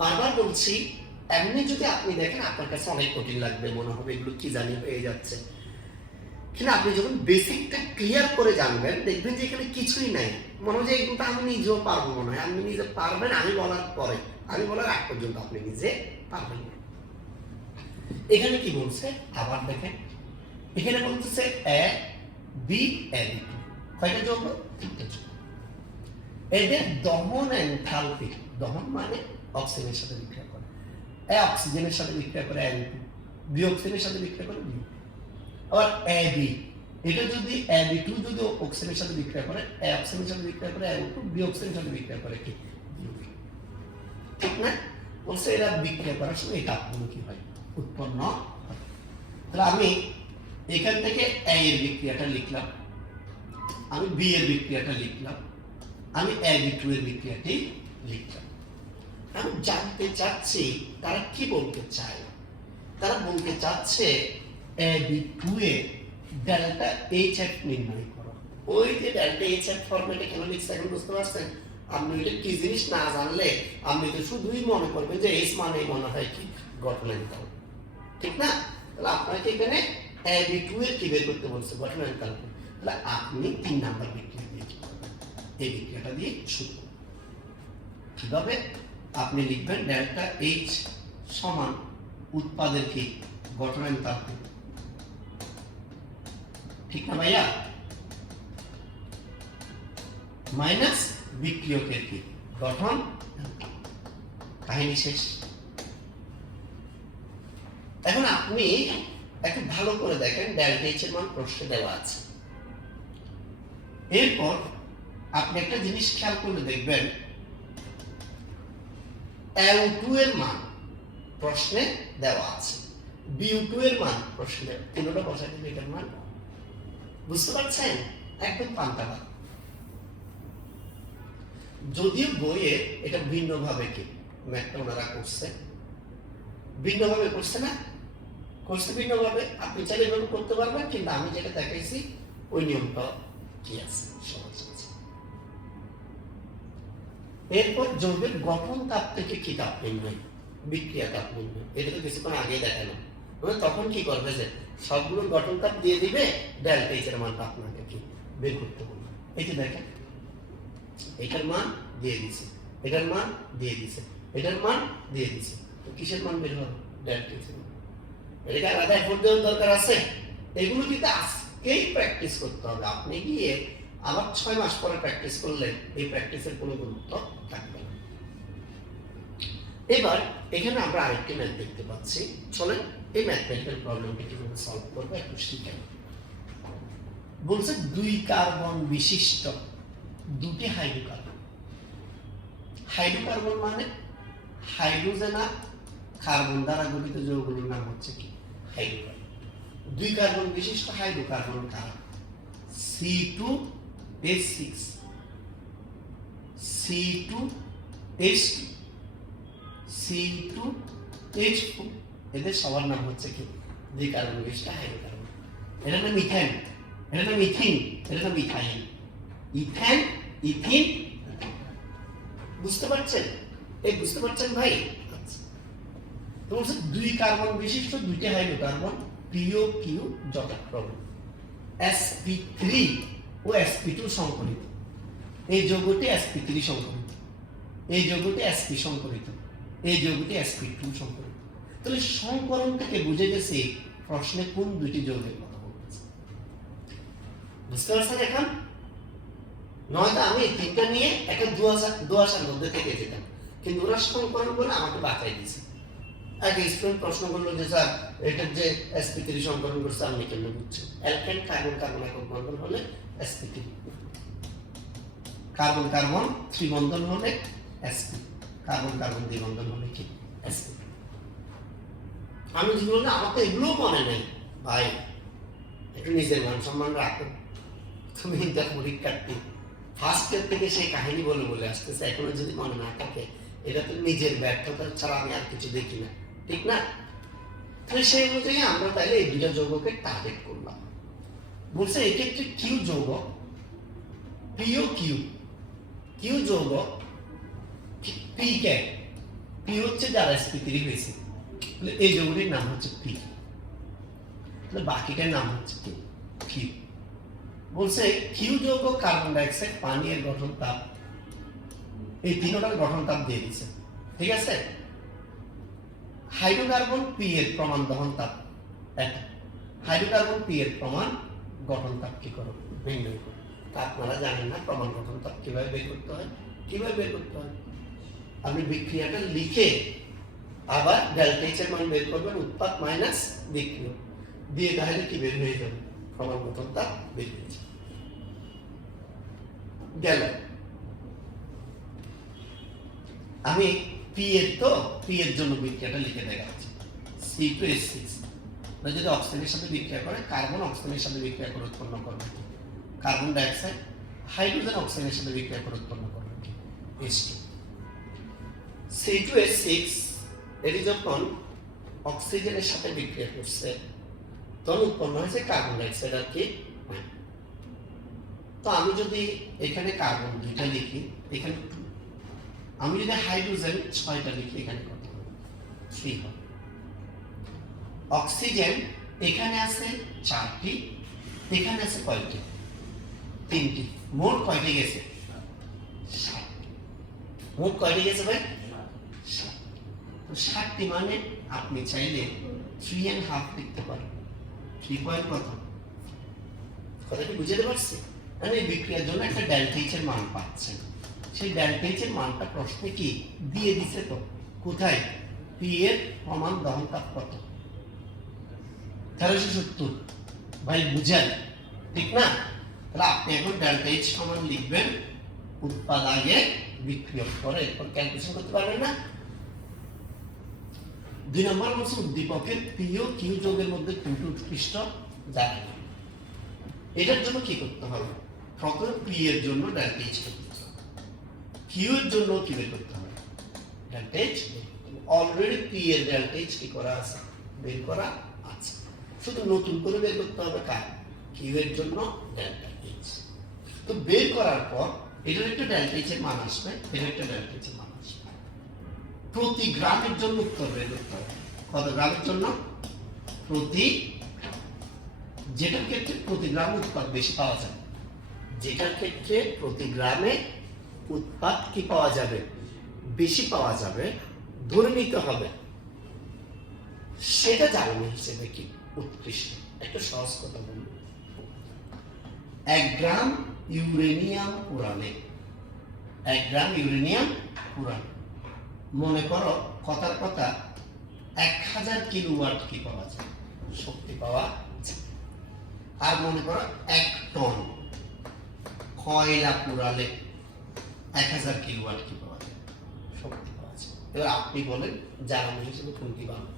বারবার বলছি এমনি যদি আপনি দেখেন আপনার কাছে অনেক কঠিন লাগবে, মনে হবে এগুলো কি জানি হয়ে যাচ্ছে, কিন্তু আপনি যখন বেসিকটা ক্লিয়ার করে জানবেন দেখবেন যে এখানে কিছুই নাই, মনে হয় যে এগুলো আমি নিজেও পারবো, মনে হয় আপনি নিজে পারবেন আমি বলার পরে, আমি বলার আগ পর্যন্ত আপনি নিজে পারবেন। এখানে কি বলছে আবার দেখেন, এখানে বলতেছে এ বি এ বি, কয়টা যোগ? তিনটা যোগ। এদের দহন এনথালপি, দহন মানে অক্সিজেনের সাথে বিক্রিয়া করে, এ অক্সিজেনের সাথে বিক্রিয়া করে এ বি অক্সিজেনের সাথে বিক্রিয়া করে বি। আবার এ বি, এটা যদি এ বি টু যদি অক্সিজেনের সাথে বিক্রিয়া করে, এ অক্সিজেনের সাথে বিক্রিয়া করে এ টু, বি অক্সিজেনের সাথে বিক্রিয়া করে কি বি, ঠিক না? বলছে এরা বিক্রিয়া করার সময় এই তাপগুলো কি হয় উৎপন্ন হয়। তাহলে আমি এখান থেকে এ এর বিক্রিয়াটা লিখলাম, আমি বি এর বিক্রিয়াটা লিখলাম, আমি এ বি টু এর বিক্রিয়াটি লিখলাম। আমি জানতে চাচ্ছি তারা কি বলতে চায়। তারা বলতে চাচ্ছে A B two A delta H F নির্ণয় করো। ওই যে ডেল্টা এইচ এফ ফরম্যাটে কেন লিখছে এখন বুঝতে পারছেন? আপনি এটা কি জিনিস না জানলে আপনি তো শুধুই মনে করবেন যে এইচ মানে মনে হয় কি গঠন এনথালপি, ঠিক না? তাহলে আপনাকে এখানে এ বি টু এর কি বের করতে বলছে গঠন এনথালপি। তাহলে আপনি 3 নাম্বার বিক্রিয়া দিয়ে এই বিক্রিয়াটা দিয়ে শুরু করুন। কিভাবে? আপনি লিখবেন ডেল্টা এইচ সমান উৎপাদের কি গঠন এনথালপি, ঠিক না ভাইয়া, মাইনাস বিক্রিয়কের কি গঠন, কাহিনী শেষ। এখন আপনি একটু ভালো করে দেখেন ডেল্টা এইচ এর মান প্রশ্নে দেওয়া আছে। এরপর আপনি একটা জিনিস খেয়াল করে দেখবেন L2 এর মান প্রশ্নে দেওয়া আছে, BU2 এর মান প্রশ্নে, তিনটা বসাই দিলে এটার মান বুঝতে পারছেন? একদম পাল্টাবা। যদিও বইয়ে এটা ভিন্নভাবে কি ম্যাথটা ওনারা করছে, ভিন্নভাবে করছে না, করছে ভিন্নভাবে, আপনি চাইলে এভাবে করতে পারবেন, কিন্তু আমি যেটা দেখাইছি ওই নিয়মটা কি আছে সহজ আছে। এরপর যৌগের গঠন তাপ থেকে কি তাপ নির্ণয়, বিক্রিয়া তাপ নির্ণয়, এটা তো কিছুক্ষণ আগে দেখানো। মানে তখন কি করবে যে সবগুলো গঠন তাপ দিয়ে দিবে, ডেল্টা এইচ এর মানটা আপনাকে কি বের করতে বলবে। এই যে দেখেন এটার মান দিয়ে দিছে, এটার মান দিয়ে দিছে, এটার মান দিয়ে দিছে, তো কিসের মান বের হবে? ডেল্টা এইচ এর মান। এটাকে আলাদা এফোর্ট দেওয়ার দরকার আছে? এগুলো কিন্তু আজকেই প্র্যাকটিস করতে হবে। আপনি গিয়ে আবার 6 মাস পরে প্র্যাকটিস করলে এই প্র্যাকটিসের কোনো গুরুত্ব থাকবে না। এবার এখানে আমরা আরেকটি ম্যাথ দেখতে পাচ্ছি, চলেন এই ম্যাথমেটিক্যাল প্রবলেমটা কিভাবে সলভ করবো একটু শিখেন। বলছে 2 কার্বন বিশিষ্ট দুটি হাইড্রোকার্বন। হাইড্রোকার্বন মানে হাইড্রোজেন আর কার্বন দ্বারা গঠিত যৌগগুলোর নাম হচ্ছে কি হাইড্রোকার্বন। 2 কার্বন বিশিষ্ট হাইড্রোকার্বন কারা? C2H6 C2H2 C2H4 এদের সবার নাম হচ্ছে কি 2 কার্বন বিশিষ্ট হাইড্রোকার্বন। এটা না মিথেন, এটা না মিথিন, এটা না মিথাইল। ইথেন, ইথিন, বুঝতে পারছেন? বুঝতে পারছেন ভাই? আচ্ছা, তো বলছে 2 কার্বন বিশিষ্ট দুইটি হাইড্রোকার্বন PO/Q যথাক্রমে sp3 ও sp2 সংকরিত। এই যৌগটি sp3 সংকরিত, এই যৌগটি sp সংকরিত, এই যৌগটি sp2 সংকরিত। তাহলে সংকরণ থেকে বুঝে গেছে প্রশ্নে কোন দুটি যৌগের কথা বলতেছে। বুঝতে পারছেন এখন? নয়তো আমি তিনটা নিয়ে একটা দুয়াশার মধ্যে থেকে যেতাম, কিন্তু ওরা সংকরণ করে আমাকে বাঁচাই দিয়েছে। আগে স্টুডেন্ট প্রশ্ন করলো যে স্যার এটার যে sp3 সংকরণ করছে আপনি কেমনে বুঝছেন? অ্যালকেন কার্বন কার্বন একক বন্ধন হলে sp3, কার্বন কার্বন ত্রিবন্ধন হলে sp, কার্বন কার্বন দ্বিবন্ধন হলে কি sp। আমি যেগুলো না আমার তো এগুলো মনে নেই ভাই, একটু নিজের মান সম্মান রাখো। তুমি যা পরীক্ষার্থী ফার্স্ট ইয়ার থেকে সেই কাহিনী বলে বলে আসতেছে, এখনো যদি মনে না থাকে এটা তো নিজের ব্যর্থতা ছাড়া আমি আর কিছু দেখি না, ঠিক না? তাহলে সেই অনুযায়ী আমরা তাহলে এই দুটা যৌগকে টার্গেট করলাম। বলছে এক্ষেত্রে কিউ যৌগ PO/Q, কিউ যৌগ P কে, P হচ্ছে যার sp3 হয়েছে, তাহলে এই যৌগটির নাম হচ্ছে P, তাহলে বাকিটার নাম হচ্ছে কি Q। বলছে কিউ যৌগ কার্বন ডাইঅক্সাইড পানি এর গঠন তাপ, এই তিনটার গঠন তাপ দিয়ে দিচ্ছে, ঠিক আছে? হাইড্রোকার্বন P এর প্রমাণ দহন তাপ এটা, হাইড্রোকার্বন P এর প্রমাণ গঠন তাপ কি করো নির্ণয় করো। তা আপনারা জানেন না প্রমাণ গঠন তাপ কিভাবে বের করতে হয়? কিভাবে বের করতে হয়? আপনি বিক্রিয়াটা লিখে আবার ডেল্টা এইচ এর মান বের করবেন, উৎপাদ মাইনাস বিক্রিয়া দিয়ে, তাহলে কি বের হয়ে যাবে? প্রমাণ গঠন তাপ বের হয়ে যাবে। গেল। আমি P এর জন্য বিক্রিয়াটা লিখে দেখাচ্ছি। C2H6 যদি অক্সিজেনের সাথে বিক্রিয়া করে, কার্বন অক্সিজেনের সাথে বিক্রিয়া করে উৎপন্ন করবে কার্বন ডাইঅক্সাইড, হাইড্রোজেন অক্সিজেনের সাথে বিক্রিয়া করে উৎপন্ন করবে H2। C2H6 এটি যখন অক্সিজেনের সাথে বিক্রিয়া করছে তখন উৎপন্ন হয়েছে কার্বন ডাইঅক্সাইড আর কি। তো আমি যদি এখানে কার্বন 2টা লিখি, এখানে 2, আমি যদি হাইড্রোজেন 6টা লিখি, এখানে কত হবে? 3 হবে। অক্সিজেন এখানে আছে 4টি, এখানে আছে কয়টি? 3টি। মোট কয়টি গেছে? 7টি। মোট কয়টি গেছে ভাই? 7টি। তো 7টি মানে আপনি চাইলে 3.5 লিখতে পারেন। 3 পয়েন্ট কত? কথাটি বুঝতে পারছি? মানে এই বিক্রিয়ার জন্য একটা ডেল্টা এইচ এর মান পাচ্ছেন, সেই ডেল্টা এইচ এর মানটা প্রশ্নে কি দিয়ে দিছে। তো কোথায়? P এর প্রমাণ দহন তাপ কত? 1370। ভাই বুঝেন, ঠিক না? তাহলে আপনি এখন ডেল্টা এইচ সমান লিখবেন, উৎপাদ আগে বিক্রিয়ক পরে, এরপর ক্যালকুলেশন করতে পারবেন না। 2 নম্বর বলছে উদ্দীপকের PO/Q যৌগের মধ্যে কোনটি উৎকৃষ্ট জানেন। এটার জন্য কি করতে হবে? প্রথমে P এর জন্য ডেল্টা এইচ করতে হবে, Q এর জন্য কি বের করতে হবে? Delta H. অলরেডি P এর ডেল্টা এইচ কি করা আছে? বের করা আছে, শুধু নতুন করে বের করতে হবে কার? Q এর জন্য ডেল্টা এইচ। তো বের করার পর এটার একটা ডেল্টা এইচ এর মান আসবে, এটার একটা ডেল্টা এইচ এর মান আসবে। প্রতি গ্রামের জন্য উত্তর বের করতে হবে। কত গ্রামের জন্য? প্রতি, যেটার ক্ষেত্রে প্রতি গ্রামে উৎপাদ বেশি পাওয়া যাবে, যেটার ক্ষেত্রে প্রতি গ্রামে উৎপাদ কি পাওয়া যাবে? বেশি পাওয়া যাবে, ধরে নিতে হবে সেটা জ্বালানি হিসেবে কি উৎকৃষ্ট। একটা সহজ কথা বলব, 1 গ্রাম ইউরেনিয়াম পুরানে, 1 গ্রাম ইউরেনিয়াম পুরানে, মনে করো কথার কথা 1000 কিলোওয়াট কি পাওয়া যায়, শক্তি পাওয়া যায়। আর মনে করো 1 টন কয়লা পুড়ালে 1000 কিলোওয়াট কি পাওয়া যায়, শক্তি পাওয়া যায়। এবার আপনি বলেন জ্বালানি হিসেবে কোনটি ভালো,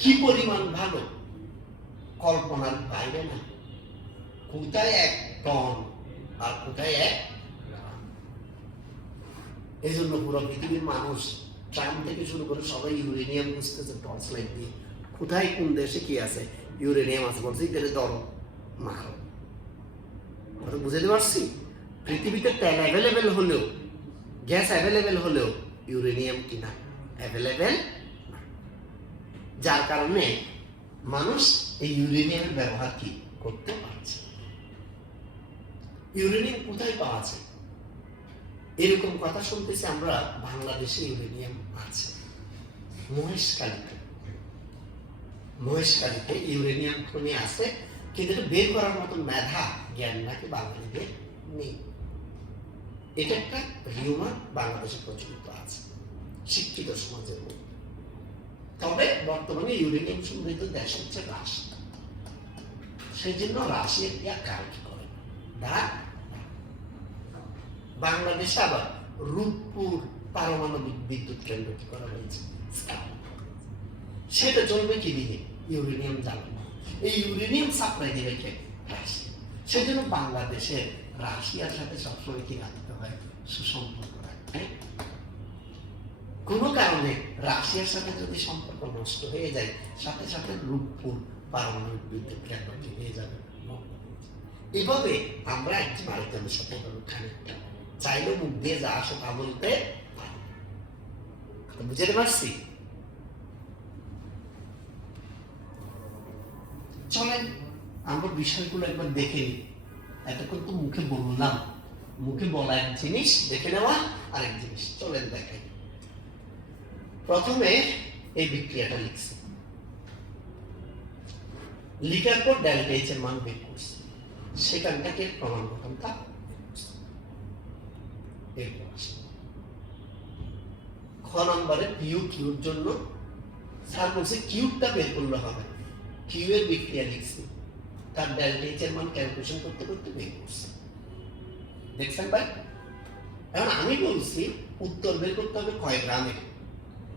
কি পরিমাণ ভালো, কল্পনার বাইরে না। কোথায় 1 টন আর কোথায় 1 গ্রাম। এই জন্য পুরো পৃথিবীর মানুষ ট্রাম্প থেকে শুরু করে সবাই ইউরেনিয়াম বুঝতেছে টর্চ লাইট দিয়ে, কোথায় কোন দেশে কি আছে, ইউরেনিয়াম আছে বলছে এটারে ধরো মারো। বুঝতে পারছি, পৃথিবীতে তেল অ্যাভেলেবেল হলেও, গ্যাস অ্যাভেলেবেল হলেও ইউরেনিয়াম কিনা অ্যাভেলেবেল, যার কারণে মানুষ এই ইউরেনিয়ামের ব্যবহার কি করতে পারছে। ইউরেনিয়াম কোথায় পাওয়া যায়, এরকম কথা শুনতেছি আমরা, বাংলাদেশে ইউরেনিয়াম আছে মহেশখালীতে। মহেশখালীতে ইউরেনিয়াম খনি আছে, কিন্তু এটা বের করার মতো মেধা জ্ঞান নাকি বাঙালিদের নেই। এটা একটা রিউমার বাংলাদেশে প্রচলিত আছে শিক্ষিত সমাজের মধ্যে। তবে বর্তমানে ইউরেনিয়াম সমৃদ্ধ দেশ হচ্ছে রাশিয়া, সেই জন্য রাশিয়া ইয়া কারকি করে না। বাংলাদেশে আবার রূপপুর পারমাণবিক বিদ্যুৎ কেন্দ্র কি করা হয়েছে, সেটা চলবে কি দিয়ে, ইউরেনিয়াম জ্বালানি। এই ইউরেনিয়াম সাপ্লাই দিবে কে, রাশিয়া। সেজন্য বাংলাদেশের রাশিয়ার সাথে সবসময় কি রাখতে হয়, সুসম্পর্ক রাখতে। কোনো কারণে রাশিয়ার সাথে যদি সম্পর্ক নষ্ট হয়ে যায়, সাথে সাথে রূপপুর পারমাণবিক বিদ্যুৎ কেন্দ্র কি হয়ে যাবে। এভাবে আমরা একটি আরেকজনের সাথে খানিকটা চাইলেও মুখ দিয়ে যা আসে তা বলতে পারি। বুঝতে পারছি? চলেন আমরা বিষয়গুলো একবার দেখে নিই। এতক্ষণ তো মুখে বললাম, মুখে বলা এক জিনিস, দেখে নেওয়া আরেক জিনিস। চলেন দেখাই। প্রথমে এই বিক্রিয়াটা লিখছি, লিখার পর ডেল্টা এইচ এর মান বের করছি, সেখান থেকে প্রমাণ গঠনটা এরপর আসে। খ নম্বরে পিউ কিউর জন্য স্যার বলছে কিউটা বের করলে হবে, কিউ এর বিক্রিয়া লিখছি, তার ডেল্টা এইচ এর মান ক্যালকুলেশন করতে করতে বের করছি। দেখছেন ভাই? এখন আমি বলছি উত্তর বের করতে হবে কয় গ্রামে,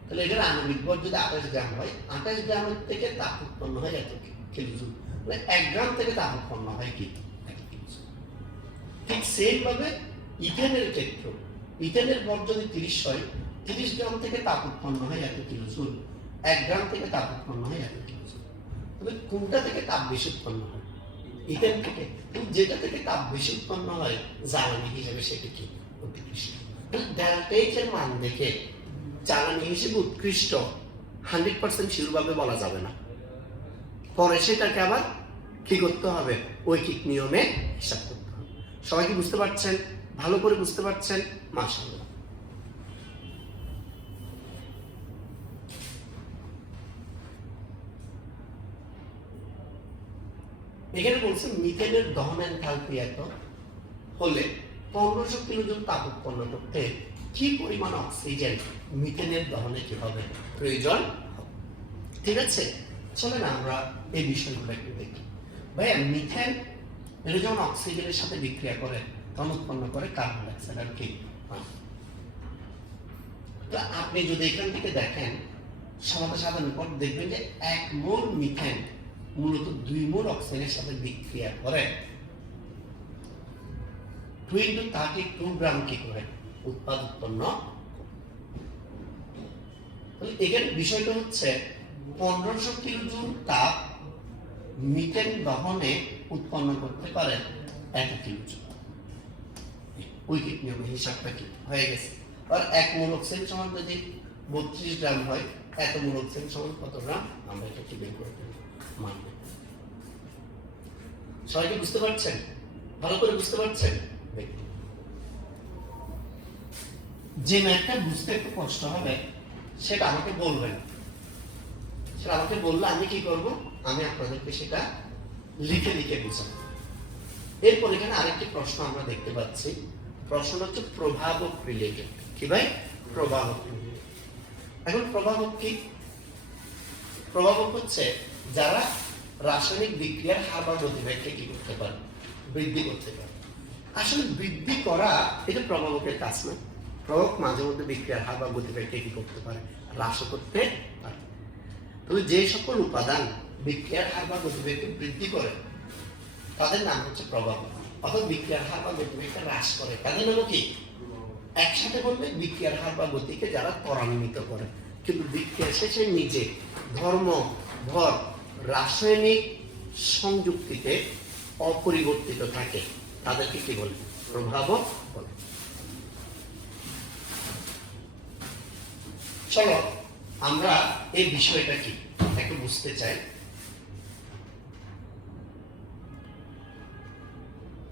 তাহলে এটার আণবিক ভর যদি 28 গ্রাম হয়, 28 গ্রামের থেকে তাপ উৎপন্ন হয় এত কিলোজুল, মানে 1 গ্রাম থেকে তাপ উৎপন্ন হয় কি 1 কিলোজুল। ঠিক সেম ভাবে ইথেনের ক্ষেত্র, ইথেনের ভর যদি 30 হয়, 30 গ্রাম থেকে তাপ উৎপন্ন হয় এত কিলোজুল, 1 গ্রাম থেকে তাপ উৎপন্ন হয় এত কিলোজুল। তবে কোনটা থেকে তাপ বেশি উৎপন্ন হয়, ইথেন থেকে। যেটা থেকে তাপ বেশি উৎপন্ন হয় জ্বালানি হিসেবে সেটা কি উৎকৃষ্ট। ডেল্টা এইচ এর মান দেখে জ্বালানি হিসেবে উৎকৃষ্ট 100% শিওর ভাবে বলা যাবে না, পরে সেটাকে আবার কি করতে হবে, ঐকিক নিয়মে হিসাব করতে হবে। সবাই কি বুঝতে পারছেন? ভালো করে বুঝতে পারছেন? মাশাআল্লাহ। এখানে বলছে মিথেনের দহন এনথালপি এত হলে 1500 কিলোজুল তাপ উৎপন্ন করতে কি পরিমাণ অক্সিজেন মিথেনের দহনে কি হবে প্রয়োজন। ঠিক আছে, চলে না আমরা এই বিষয়গুলো একটু দেখি। ভাইয়া মিথেন এটা যখন অক্সিজেনের সাথে বিক্রিয়া করে তখন উৎপন্ন করে কার্বন ডাইঅক্সাইড আর কি। তো আপনি যদি এখান থেকে দেখেন সাধারণ পর দেখবেন যে 1 মোল মিথেন মূলত 2 মোল অক্সিজেনের সাথে বিক্রিয়া করে 2 × 32 গ্রাম কি করে উৎপন্ন। এখানে বিষয়টা হচ্ছে 1500 কিলোজুল তাপ মিথেন দহনে উৎপন্ন করতে পারে 1 কিলোজুল। ঐকিক নিয়মে হিসাবটা কি হয়ে গেছে। আর 1 মোল অক্সিজেন সমান যদি 32 গ্রাম হয়, 1 মোল অক্সিজেন সমান কত গ্রাম, আমরা এটা কি বের করে দেব মানবে। সবাই কি বুঝতে পারছেন? ভালো করে বুঝতে পারছেন? যে ম্যাথটা বুঝতে একটু কষ্ট হবে সেটা আমাকে বলবেন, সেটা আমাকে বললে আমি কি করব, আমি আপনাদেরকে সেটা লিখে লিখে বুঝাবো। এরপর এখানে আরেকটি প্রশ্ন আমরা দেখতে পাচ্ছি, প্রশ্ন হচ্ছে প্রভাবক রিলেটেড। কি ভাই? প্রভাবক রিলেটেড। এখন প্রভাবক কি? প্রভাবক হচ্ছে যারা রাসায়নিক বিক্রিয়ার হার বা গতিবেগকে কি করতে পারে, বৃদ্ধি করতে পারে। আসলে বৃদ্ধি করা এটা প্রভাবকের কাজ না। প্রভাবক মাঝে মধ্যে বিক্রিয়ার হার বা গতিবেগকে কি করতে পারে, হ্রাস করতে পারে। তবে যে সকল উপাদান বিক্রিয়ার হার বা গতিবেগকে বৃদ্ধি করে তাদের নাম হচ্ছে প্রভাবক, অর্থাৎ বিক্রিয়ার হার বা গতিবেগকে হ্রাস করে তাদের নাম কি? একসাথে বলবে বিক্রিয়ার হার বা গতিকে যারা ত্বরান্বিত করে, কিন্তু বিক্রিয়া শেষে নিজে ধর্ম, ভর, রাসায়নিক সংযুক্তিতে অপরিবর্তিত থাকে তাদেরকে কি বলে? প্রভাবক বলে। চলো আমরা এই বিষয়টা কি একটু বুঝতে চাই।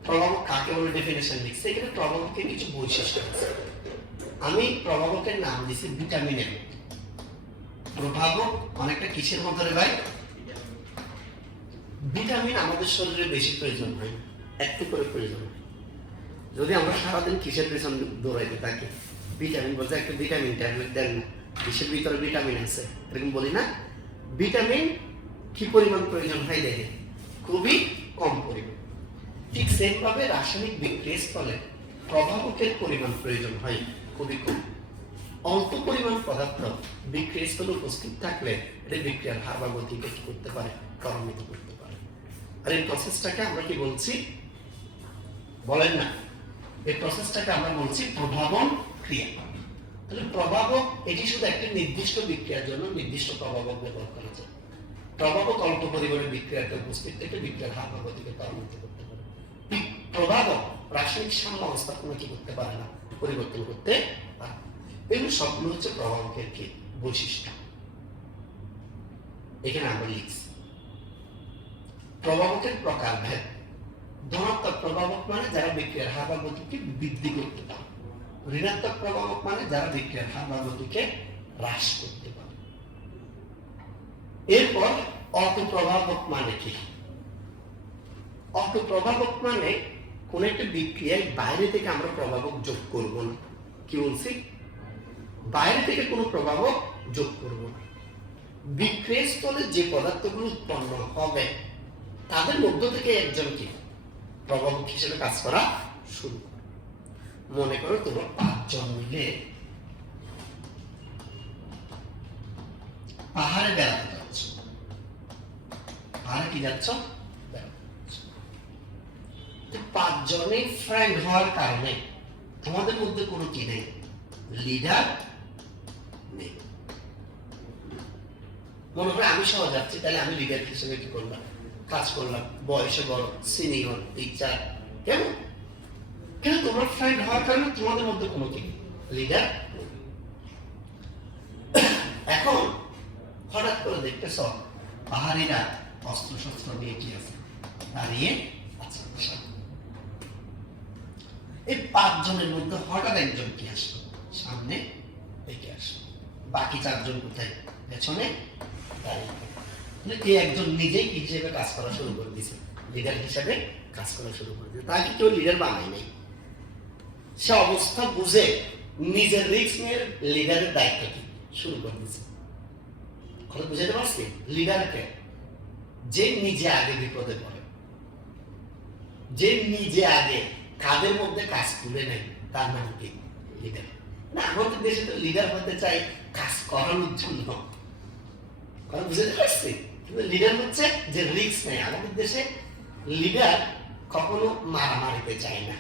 প্রভাবক কাকে বলে ডেফিনেশন লিখছে, এখানে প্রভাবকের কিছু বৈশিষ্ট্য আছে। আমি প্রভাবকের নাম দিছি ভিটামিনের। প্রভাবক অনেকটা কিসের মতো রে ভাই? ভিটামিন আমাদের শরীরে বেশি প্রয়োজন হয়, একটু করে প্রয়োজন হয়। যদি আমরা সারাদিন কিসের পেছন দৌড়াইতে থাকি, ভিটামিন বলতে একটা ভিটামিন ট্যাবলেট দেন না, কিসের ভিতরে ভিটামিন আছে এরকম বলি না? ভিটামিন কি পরিমাণ প্রয়োজন হয় দেখে, খুবই কম পরিমাণ। ঠিক সেম ভাবে রাসায়নিক বিক্রিয়ার ফলে প্রভাবকের পরিমাণ প্রয়োজন হয় খুবই কম। অল্প পরিমাণ পদার্থ বিক্রিয়ার স্থলে উপস্থিত থাকলে এটা বিক্রিয়ার হার বা গতিকে কি করতে পারে, ত্বরান্বিত করতে পারে। আর এই প্রসেসটাকে আমরা কি বলছি বলেন না? এই প্রসেসটাকে আমরা বলছি প্রভাবন ক্রিয়া। তাহলে প্রভাবক এটি শুধু একটা নির্দিষ্ট বিক্রিয়ার জন্য নির্দিষ্ট প্রভাবক ব্যবহার করা যায়। প্রভাবক অল্প পরিমাণে বিক্রিয়াতে উপস্থিত থেকে বিক্রিয়ার হার বা গতিকে ত্বরান্বিত করতে পারে। প্রভাবক রাসায়নিক সাম্যাবস্থা কোনো কি করতে পারে না, পরিবর্তন করতে পারে। এগুলো সবগুলো হচ্ছে প্রভাবকের কি বৈশিষ্ট্য। এখানে আমরা লিখছি প্রভাবকের প্রকারভেদ। ধনাত্মক প্রভাবক মানে যারা বিক্রিয়ার হার বা গতিকে বৃদ্ধি করতে পারে। ঋণাত্মক প্রভাবক মানে যারা বিক্রিয়ার হার বা গতিকে হ্রাস করতে পারে। এরপর অটোপ্রভাবক মানে কি? অটোপ্রভাবক মানে কোন একটা বিক্রিয়ায় বাইরে থেকে আমরা প্রভাবক যোগ করব না। কি বলছি? বাইরে থেকে কোনো প্রভাবক যোগ করব না। বিক্রিয়া স্থলে যে পদার্থগুলো উৎপন্ন হবে তাদের মধ্য থেকে একজনকে প্রভাবক হিসেবে কাজ করা শুরু করে। মনে করো তোমরা 5 জন মিলে পাহাড়ে বেড়াতে যাচ্ছ। পাহাড়ে কি যাচ্ছ? 5 জনে ফ্রেন্ড হওয়ার কারণে তোমাদের মধ্যে কোনো কি নেই, লিডার নেই। মনে করে আমি সহ যাচ্ছি, তাহলে আমি লিডার হিসেবে কি করলাম, কাজ করলাম। বয়সে বড়, সিনিয়র, টিচার, কেমন? কেন? তোমার ফ্রেন্ড হওয়ার কারণে তোমাদের মধ্যে কোনো কি লিডার। এখন হঠাৎ করে দেখতেছ পাহাড়িরা অস্ত্র শস্ত্র নিয়ে কি আছে, দাঁড়িয়ে আছে। এই 5 জনের মধ্যে হঠাৎ একজন কি আসলো, সামনে এগিয়ে আসলো। বাকি 4 জন কোথায়? পেছনে দাঁড়িয়ে। এই একজন নিজেই কি হিসেবে কাজ করা শুরু করে দিয়েছে, লিডার হিসেবে কাজ করা শুরু করে দিয়েছে। তাকে কেউ লিডার বানায় নাই। সে অবস্থা বুঝে নিজের রিস্ক নিয়ে লিডারের দায়িত্ব কি শুরু করে দিয়েছে। কথা বুঝাতে পারছি? লিডারকে যে নিজে আগে বিপদে পড়ে, যে নিজে আগে কাদের মধ্যে কাজ তুলে নেয়, তার নাম কি? লিডার। না, আমাদের দেশে তো লিডার হতে চাই কাজ করানোর জন্য। কথা বুঝাতে পারছি? কিন্তু লিডার হচ্ছে যে রিস্ক নেয়। আমাদের দেশে লিডার কখনো মারামারিতে চায় না।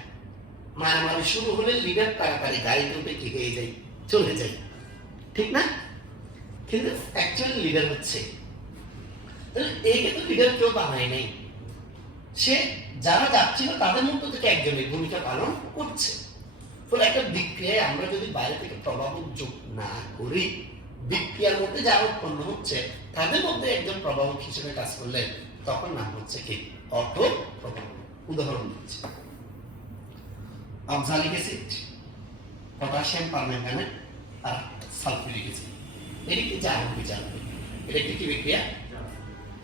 মারামারি শুরু হলে লিডার তাড়াতাড়ি গাড়িতে উঠে কি হয়ে যায়, চলে যায়। ঠিক না? কিন্তু অ্যাকচুয়ালি লিডার হচ্ছে, এইকে তো লিডার কেউ বানায় নাই। সে যারা যাচ্ছিল তাদের মধ্যে থেকে একজনের ভূমিকা পালন করছে। ফলে একটা বিক্রিয়ায় আমরা যদি বাইরে থেকে প্রভাবক যোগ না করি, বিক্রিয়ার মধ্যে যারা উৎপন্ন হচ্ছে তাদের মধ্যে একজন প্রভাবক হিসেবে কাজ করলে তখন নাম হচ্ছে কি? অটো প্রভাবক। উদাহরণ দিচ্ছি, অক্সালিক অ্যাসিড, পটাশিয়াম পারম্যাঙ্গানেট আর সালফিউরিক অ্যাসিড। এটা কি জারণ বিজারণ? এটা কি বিক্রিয়া?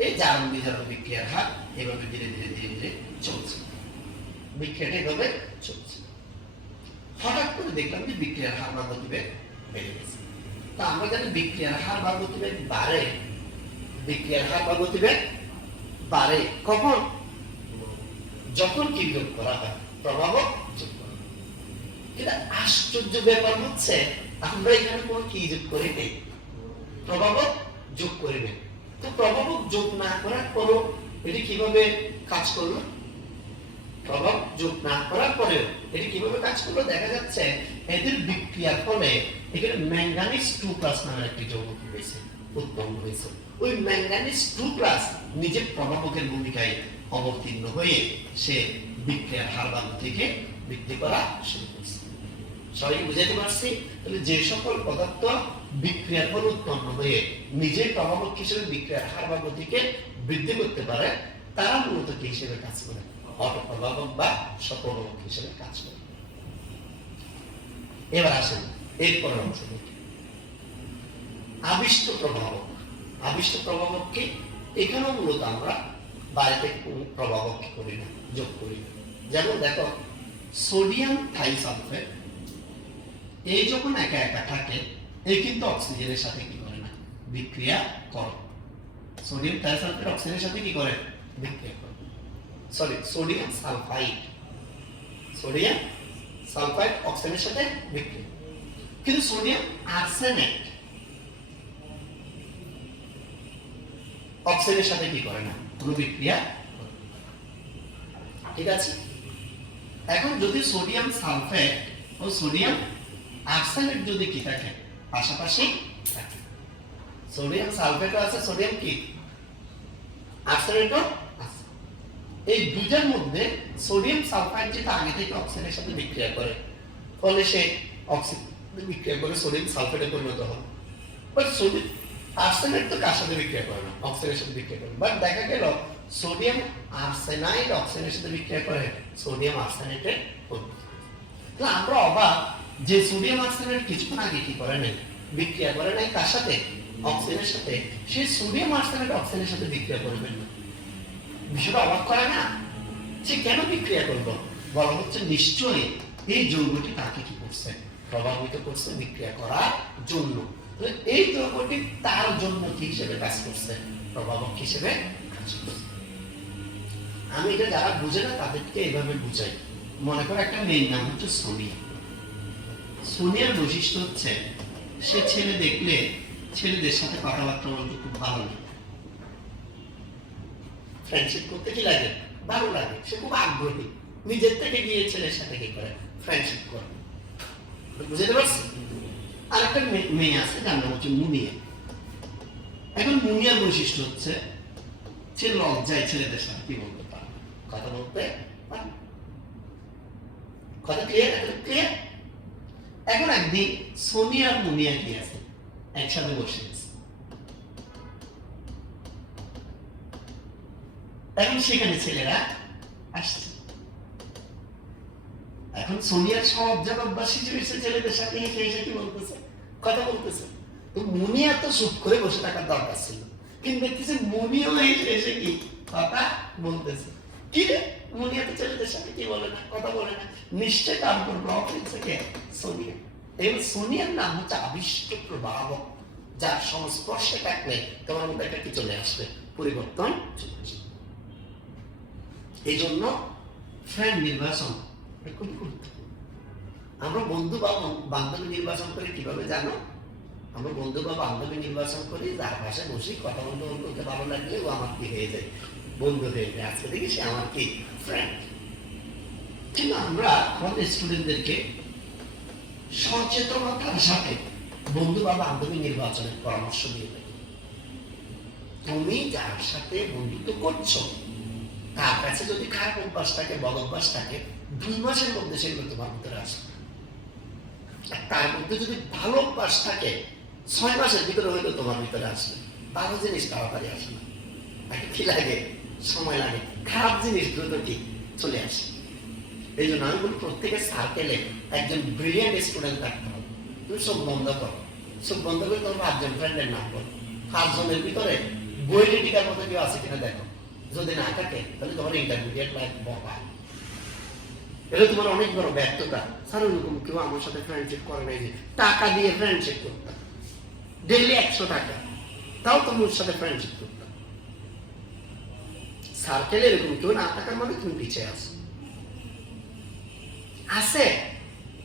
এই জারণ বিজারণ বিক্রিয়ার হার এভাবে ধীরে ধীরে ধীরে ধীরে চলছে। বিক্রিয়াটা এভাবে চলছে। হঠাৎ করে দেখলাম যে বিক্রিয়ার হার বা গতিবেগ বেড়ে গেছে। তো আমরা জানি বিক্রিয়ার হার বা গতিবেগ বাড়ে, বিক্রিয়ার হার বা গতিবেগ বাড়ে কখন? যখন কি যোগ করা হয়? প্রভাবক যোগ করা হয়। কিন্তু আশ্চর্য ব্যাপার হচ্ছে আমরা এখানে কোনো কি যোগ করি নেই, প্রভাবক যোগ করি নেই। তো প্রভাবক যোগ না করার পরও এটি কিভাবে কাজ করলো? প্রভাব যোগ না করার পরেও এটি কিভাবে কাজ করলো? দেখা যাচ্ছে এদের বিক্রিয়ার ফলে এখানে ম্যাঙ্গানিজ 2+ নামের একটি যৌগ উৎপন্ন হয়েছে। ওই ম্যাঙ্গানিজ 2+ নিজে প্রভাবকের ভূমিকায় অবতীর্ণ হয়ে সে বিক্রিয়ার হার বা গতিকে বৃদ্ধি করা শুরু করছে। সবাই বুঝাতে পারছি? তাহলে যে সকল পদার্থ বিক্রিয়ার ফলে উৎপন্ন হয়ে নিজে প্রভাবক হিসেবে বিক্রিয়ার হার বা গতিকে বৃদ্ধি করতে পারে তারা মূলত কি হিসেবে কাজ করে? অটোপ্রভাবক বা স্বপ্রভাবক হিসেবে কাজ করে। এবার আসেন এরপরের অংশ দেখি, আবিষ্ট প্রভাবক। আবিষ্ট প্রভাবক কি? এখানেও মূলত আমরা বাইরে কোন প্রভাবক করি না, যোগ করি না। যেমন দেখো সোডিয়াম থাইসালফেট এই যখন একা একা থাকে এই কিন্তু অক্সিজেনের সাথে কি করে না, বিক্রিয়া করে। সোডিয়াম থাইসালফেট অক্সিজেনের সাথে কি করে? বিক্রিয়া করে। সোডিয়াম সালফাইড, সোডিয়াম সালফাইড অক্সিজেনের সাথে বিক্রিয়া। কিন্তু সোডিয়াম আর্সেনেট অক্সিজেনের সাথে কি করে না, কোনো বিক্রিয়া করে না। ঠিক আছে? এখন যদি সোডিয়াম সালফেট ও সোডিয়াম আর্সেনেট যদি কি থাকে, পাশাপাশি থাকে, সোডিয়াম সালফেটও আছে, সোডিয়াম কি আর্সেনেটও আছে, এই দুইটার মধ্যে সোডিয়াম সালফাইড যেটা আগে থেকে অক্সিজেনের সাথে বিক্রিয়া করে ফলে সে অক্সিজেন বিক্রিয়া করে সোডিয়াম সালফেটে পরিণত হয়। বাট সোডিয়াম আর্সেনেট তো কার সাথে বিক্রিয়া করে না, অক্সিজেনের সাথে বিক্রিয়া করে। বাট দেখা গেল সোডিয়াম আর্সেনাইড অক্সিজেনের সাথে বিক্রিয়া করে সোডিয়াম আর্সেনেটে পরিণত হয়। তো আমরা অবাক যে সোডিয়াম আর্সেনেট কিছুক্ষণ আগে কি করে নাই, বিক্রিয়া করে নাই কার সাথে, অক্সিজেনের সাথে। সে সোডিয়াম আর্সেনেট অক্সিজেনের সাথে বিক্রিয়া করবে না। বিষয়টা অবাক করে না? সে কেন বিক্রিয়া করলো? বলা হচ্ছে নিশ্চয়ই এই যৌগটি তাকে কি করছে, প্রভাবিত করছে বিক্রিয়া করার জন্য। এই যৌগটি তার জন্য কি হিসেবে কাজ করছে, প্রভাবক হিসেবে কাজ করছে। আমি এটা যারা বুঝে না তাদেরকে এইভাবে বুঝাই। মনে করো একটা মেয়ের নাম হচ্ছে সোনিয়া। সোনিয়ার বৈশিষ্ট্য হচ্ছে সে ছেলে দেখলে ছেলেদের সাথে কথাবার্তা বলতে খুব ভালো লাগে, ফ্রেন্ডশিপ করতে কি লাগে, ভালো লাগে, সে খুব আগ্রহী, নিজের থেকে গিয়ে ছেলের সাথে কি করে, ফ্রেন্ডশিপ করে। বুঝতে পারছি? আর একটা মেয়ে আছে যার নাম হচ্ছে মুনিয়া। এখন মুনিয়ার বৈশিষ্ট্য হচ্ছে সে লজ্জায় ছেলেদের সাথে কি বলতে পারে, কথা বলতে পারে। কথা ক্লিয়ার? ক্লিয়ার? এখন একদিন সোনিয়া আর মুনিয়া কি আছে, একসাথে বসে আছে। এখন সেখানে ছেলেরা আসছে। এখন সোনিয়ার সব জবাববাসী যে ছেলেদের সাথে হেঁটে এসে কি বলতেছে, কথা বলতেছে। তো মুনিয়া তো চুপ করে বসে থাকার দরকার ছিল, কিন্তু দেখতেছে মুনিয়াও হেঁটে এসে কি কথা বলতেছে। কি রে, মুনিয়া তো ছেলেদের সাথে কি বলে না, কথা বলে না, নিশ্চয় তার উপর প্রভাব ফেলছে কে, সোনিয়া। এই সোনিয়ার নাম হচ্ছে আবিষ্ট প্রভাবক, যার সংস্পর্শে থাকলে তোমার মধ্যে একটা কি চলে আসবে, পরিবর্তন চলে আসবে। এই জন্য ফ্রেন্ড নির্বাচন খুব গুরুত্বপূর্ণ। আমরা বন্ধু বা বান্ধবী নির্বাচন করি কিভাবে জানো? আমরা বন্ধু বা বান্ধবী নির্বাচন করি যার পাশে বসে কথা বলতে ভালো লাগলে ও আমার কি হয়ে যায়, বন্ধু হয়ে যায়। আজকে দেখি সে আমার কি ফ্রেন্ড। কিন্তু আমরা আমাদের স্টুডেন্টদেরকে সচেতনতার সাথে বন্ধু বা বান্ধবী নির্বাচনের পরামর্শ দিয়ে থাকি। তুমি যার সাথে বন্ধুত্ব করছো তার কাছে যদি খারাপ অভ্যাস থাকে, বদ অভ্যাস থাকে, 2 মাসের মধ্যে সেগুলো তোমার ভিতরে আসবে। আর তার মধ্যে যদি ভালো অভ্যাস থাকে 6 মাসের ভিতরে হয়তো তোমার ভিতরে আসবে। ভালো জিনিস তাড়াতাড়ি আসে না, তাকে কি লাগে, সময় লাগে। খারাপ জিনিস দ্রুত কি চলে আসে। এই জন্য আমি বলি প্রত্যেকের সার্কেলে একজন ব্রিলিয়ান্ট স্টুডেন্ট থাকতে হবে। তুমি চোখ বন্ধ করো, চোখ বন্ধ করে তোমার 5 জন ফ্রেন্ডের নাম বলো। 5 জনের ভিতরে বইটি টিকার মতো কেউ আছে কিনা দেখো। যদি না থাকে তাহলে তোমার ইন্টারমিডিয়েট লাইফ ববা। এটা তোমার অনেক বড় ব্যর্থতা। স্যার ওরকম কেউ আমার সাথে ফ্রেন্ডশিপ করে নাই, যে টাকা দিয়ে ফ্রেন্ডশিপ করতাম। ডেইলি 100 টাকা, তাও তুমি ওর সাথে ফ্রেন্ডশিপ করতে। সার্কেলে এরকম কেউ না থাকার মানে তুমি পিছিয়ে আসো। আছে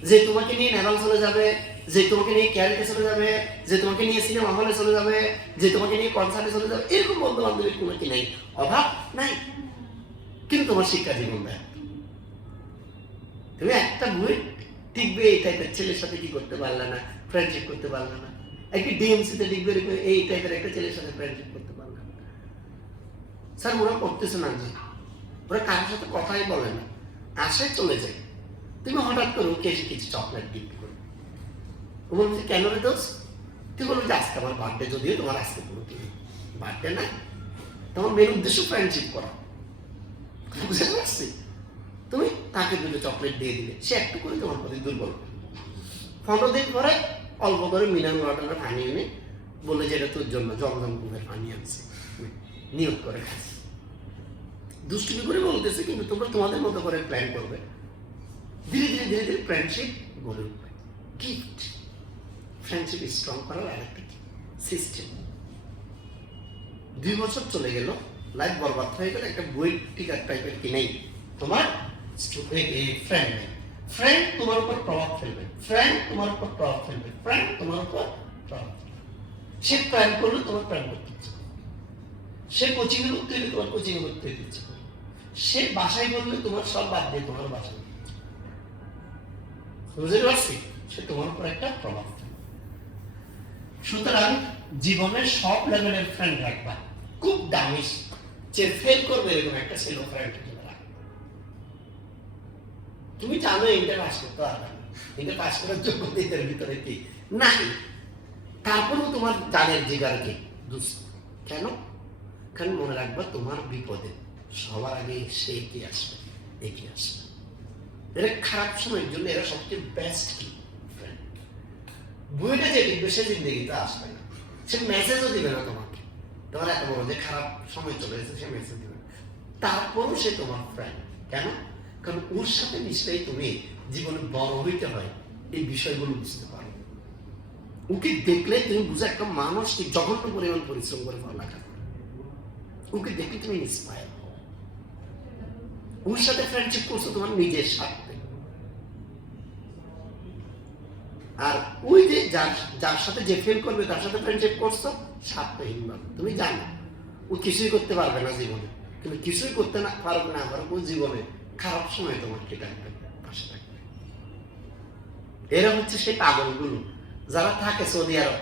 যে তোমাকে নিয়ে নেপাল চলে যাবে, যে তোমাকে নিয়ে ক্যারিতে চলে যাবে, যে তোমাকে নিয়ে সিনেমা হলে চলে যাবে, যে তোমাকে নিয়ে কনসার্টে চলে যাবে, এরকম বন্ধু বান্ধবের কোনো কি নাই, অভাব নাই। কিন্তু তোমার শিক্ষা জীবন দেয়, তুমি একটা বই টিকবে এই টাইপের ছেলের সাথে কি করতে পারলে না, ফ্রেন্ডশিপ করতে পারলে না। একটি ডিএমসিতে টিকবে এই টাইপের একটা ছেলের সাথে ফ্রেন্ডশিপ করতে পারলে না। স্যার ওরা করতেছে না, যে ওরা কারোর সাথে কথাই বলে না, আসে চলে যায়। তুমি হঠাৎ করে ওকে এসে কিছু চকলেট গিফট করো, ও বলছে কেন রে দোষ? তুই বলবো যে আজকে আমার বার্থডে, যদিও তোমার আজকে কোনো কি বার্থডে না, তোমার মেন উদ্দেশ্য ফ্রেন্ডশিপ করা, বুঝতে পারছি? তুমি তাকে দুটো চকলেট দিয়ে দিলে, সে একটু করে তোমার প্রতি দুর্বল। 15 দিন পরে অল্প করে মিনারেল ওয়াটারের পানি এনে বলে যে এটা তোর জন্য জমজম কুপের পানি আনছে, নিয়োগ করে খাচ্ছে। দুষ্টুমি করে বলতেছে, কিন্তু তোমরা তোমাদের মতো করে প্ল্যান করবে, ধীরে ধীরে ধীরে ধীরে ফ্রেন্ডশিপ গড়ে উঠবে। গিফট ফ্রেন্ডশিপ স্ট্রং করার আরেকটা সিস্টেম। 2 বছর চলে গেল, লাইফ বরবাদ হয়ে গেল, একটা বই টিকার টাইপের কি নেই, তোমার ফ্রেন্ড নেই। ফ্রেন্ড তোমার উপর প্রভাব ফেলবে, ফ্রেন্ড তোমার উপর প্রভাব ফেলবে, ফ্রেন্ড তোমার উপর প্রভাব ফেলবে। সে প্ল্যান করলে তোমার প্ল্যান করতে ইচ্ছে করবে, সে কোচিং এ উঠতে তোমার কোচিং এ উঠতে ইচ্ছে করবে, সে বাসায় বললে তোমার সব বাদ দিয়ে তোমার বাসায় বুঝতে পারছি, সে তোমার উপর একটা প্রভাব ফেলবে। সুতরাং জীবনের সব লেভেলের ফ্রেন্ড রাখবা, খুব দামি যে ফেল করবে এরকম একটা ছিল ফ্রেন্ড রাখবা। তুমি জানো ইন্টার পাস করতে পারবে না, ইন্টার পাস করার যোগ্যতা এদের ভিতরে কি নাই, তারপরেও তোমার জানের জিগার কি দুষ্ট। কেন? কারণ মনে রাখবা তোমার বিপদে সবার আগে সে এগিয়ে আসবে, এগিয়ে আসবে। এরা খারাপ সময়ের জন্য এরা সবচেয়ে বেস্ট কি ফ্রেন্ড। বইটা যে লিখবে সে জিন্দগিতে আসবে না, সে মেসেজও দিবে না তোমাকে, তোমার এত বড় যে খারাপ সময় চলে গেছে সে মেসেজ দিবে না, তারপরও সে তোমার ফ্রেন্ড। কেন? কারণ ওর সাথে মিশলেই তুমি জীবনে বড় হইতে হয় এই বিষয়গুলো বুঝতে পারো। ওকে দেখলে তুমি বুঝো একটা মানুষ কি জঘন্য পরিমাণ পরিশ্রম করে পড়ালেখা করে, ওকে দেখলে তুমি ইন্সপায়ার হও। ওর সাথে ফ্রেন্ডশিপ করছো তোমার নিজের স্বার্থে, আর ওই যে যার সাথে যে ফেল করবে তার সাথে ফ্রেন্ডশিপ করছো স্বার্থহীন ভাবে। তুমি জানো ও কিছুই করতে পারবে না জীবনে, কিন্তু কিছুই করতে না পারবে না আবার ও জীবনে খারাপ সময় তোমার কে থাকবে, পাশে থাকবে। এরা হচ্ছে সেই পাগলগুলো যারা থাকে সৌদি আরব,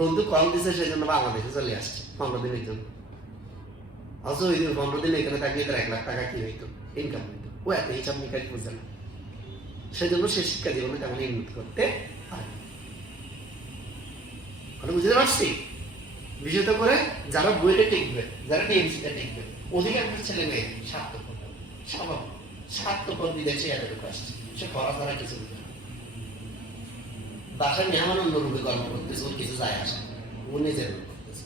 বন্ধু কল দিছে সেই জন্য বাংলাদেশে চলে আসছে 15 দিনের জন্য। অথচ ওই 15 দিন এখানে থাকলে তার 1 লাখ টাকা কি হইতো, ইনকাম হইতো। ও এত হিসাব নিকাশ বুঝে না, সেই জন্য সে শিক্ষা জীবনে তেমন উন্নতি করতে পারে। বুঝতে পারছি বিষয়টা করে যারা বইটা টিকবে, যারা টিএমসিটা টিকবে, অধিকাংশ ছেলে মেয়ে স্বার্থপর, স্বাভাবিক স্বার্থপর বিদেশে এত আসছে, সে করা ছাড়া কিছু বুঝে না। বাসায় মেহমান অন্য রূপে কর্ম করতেছে, ওর কিছু যায় আসে, ও নিজের করতেছে।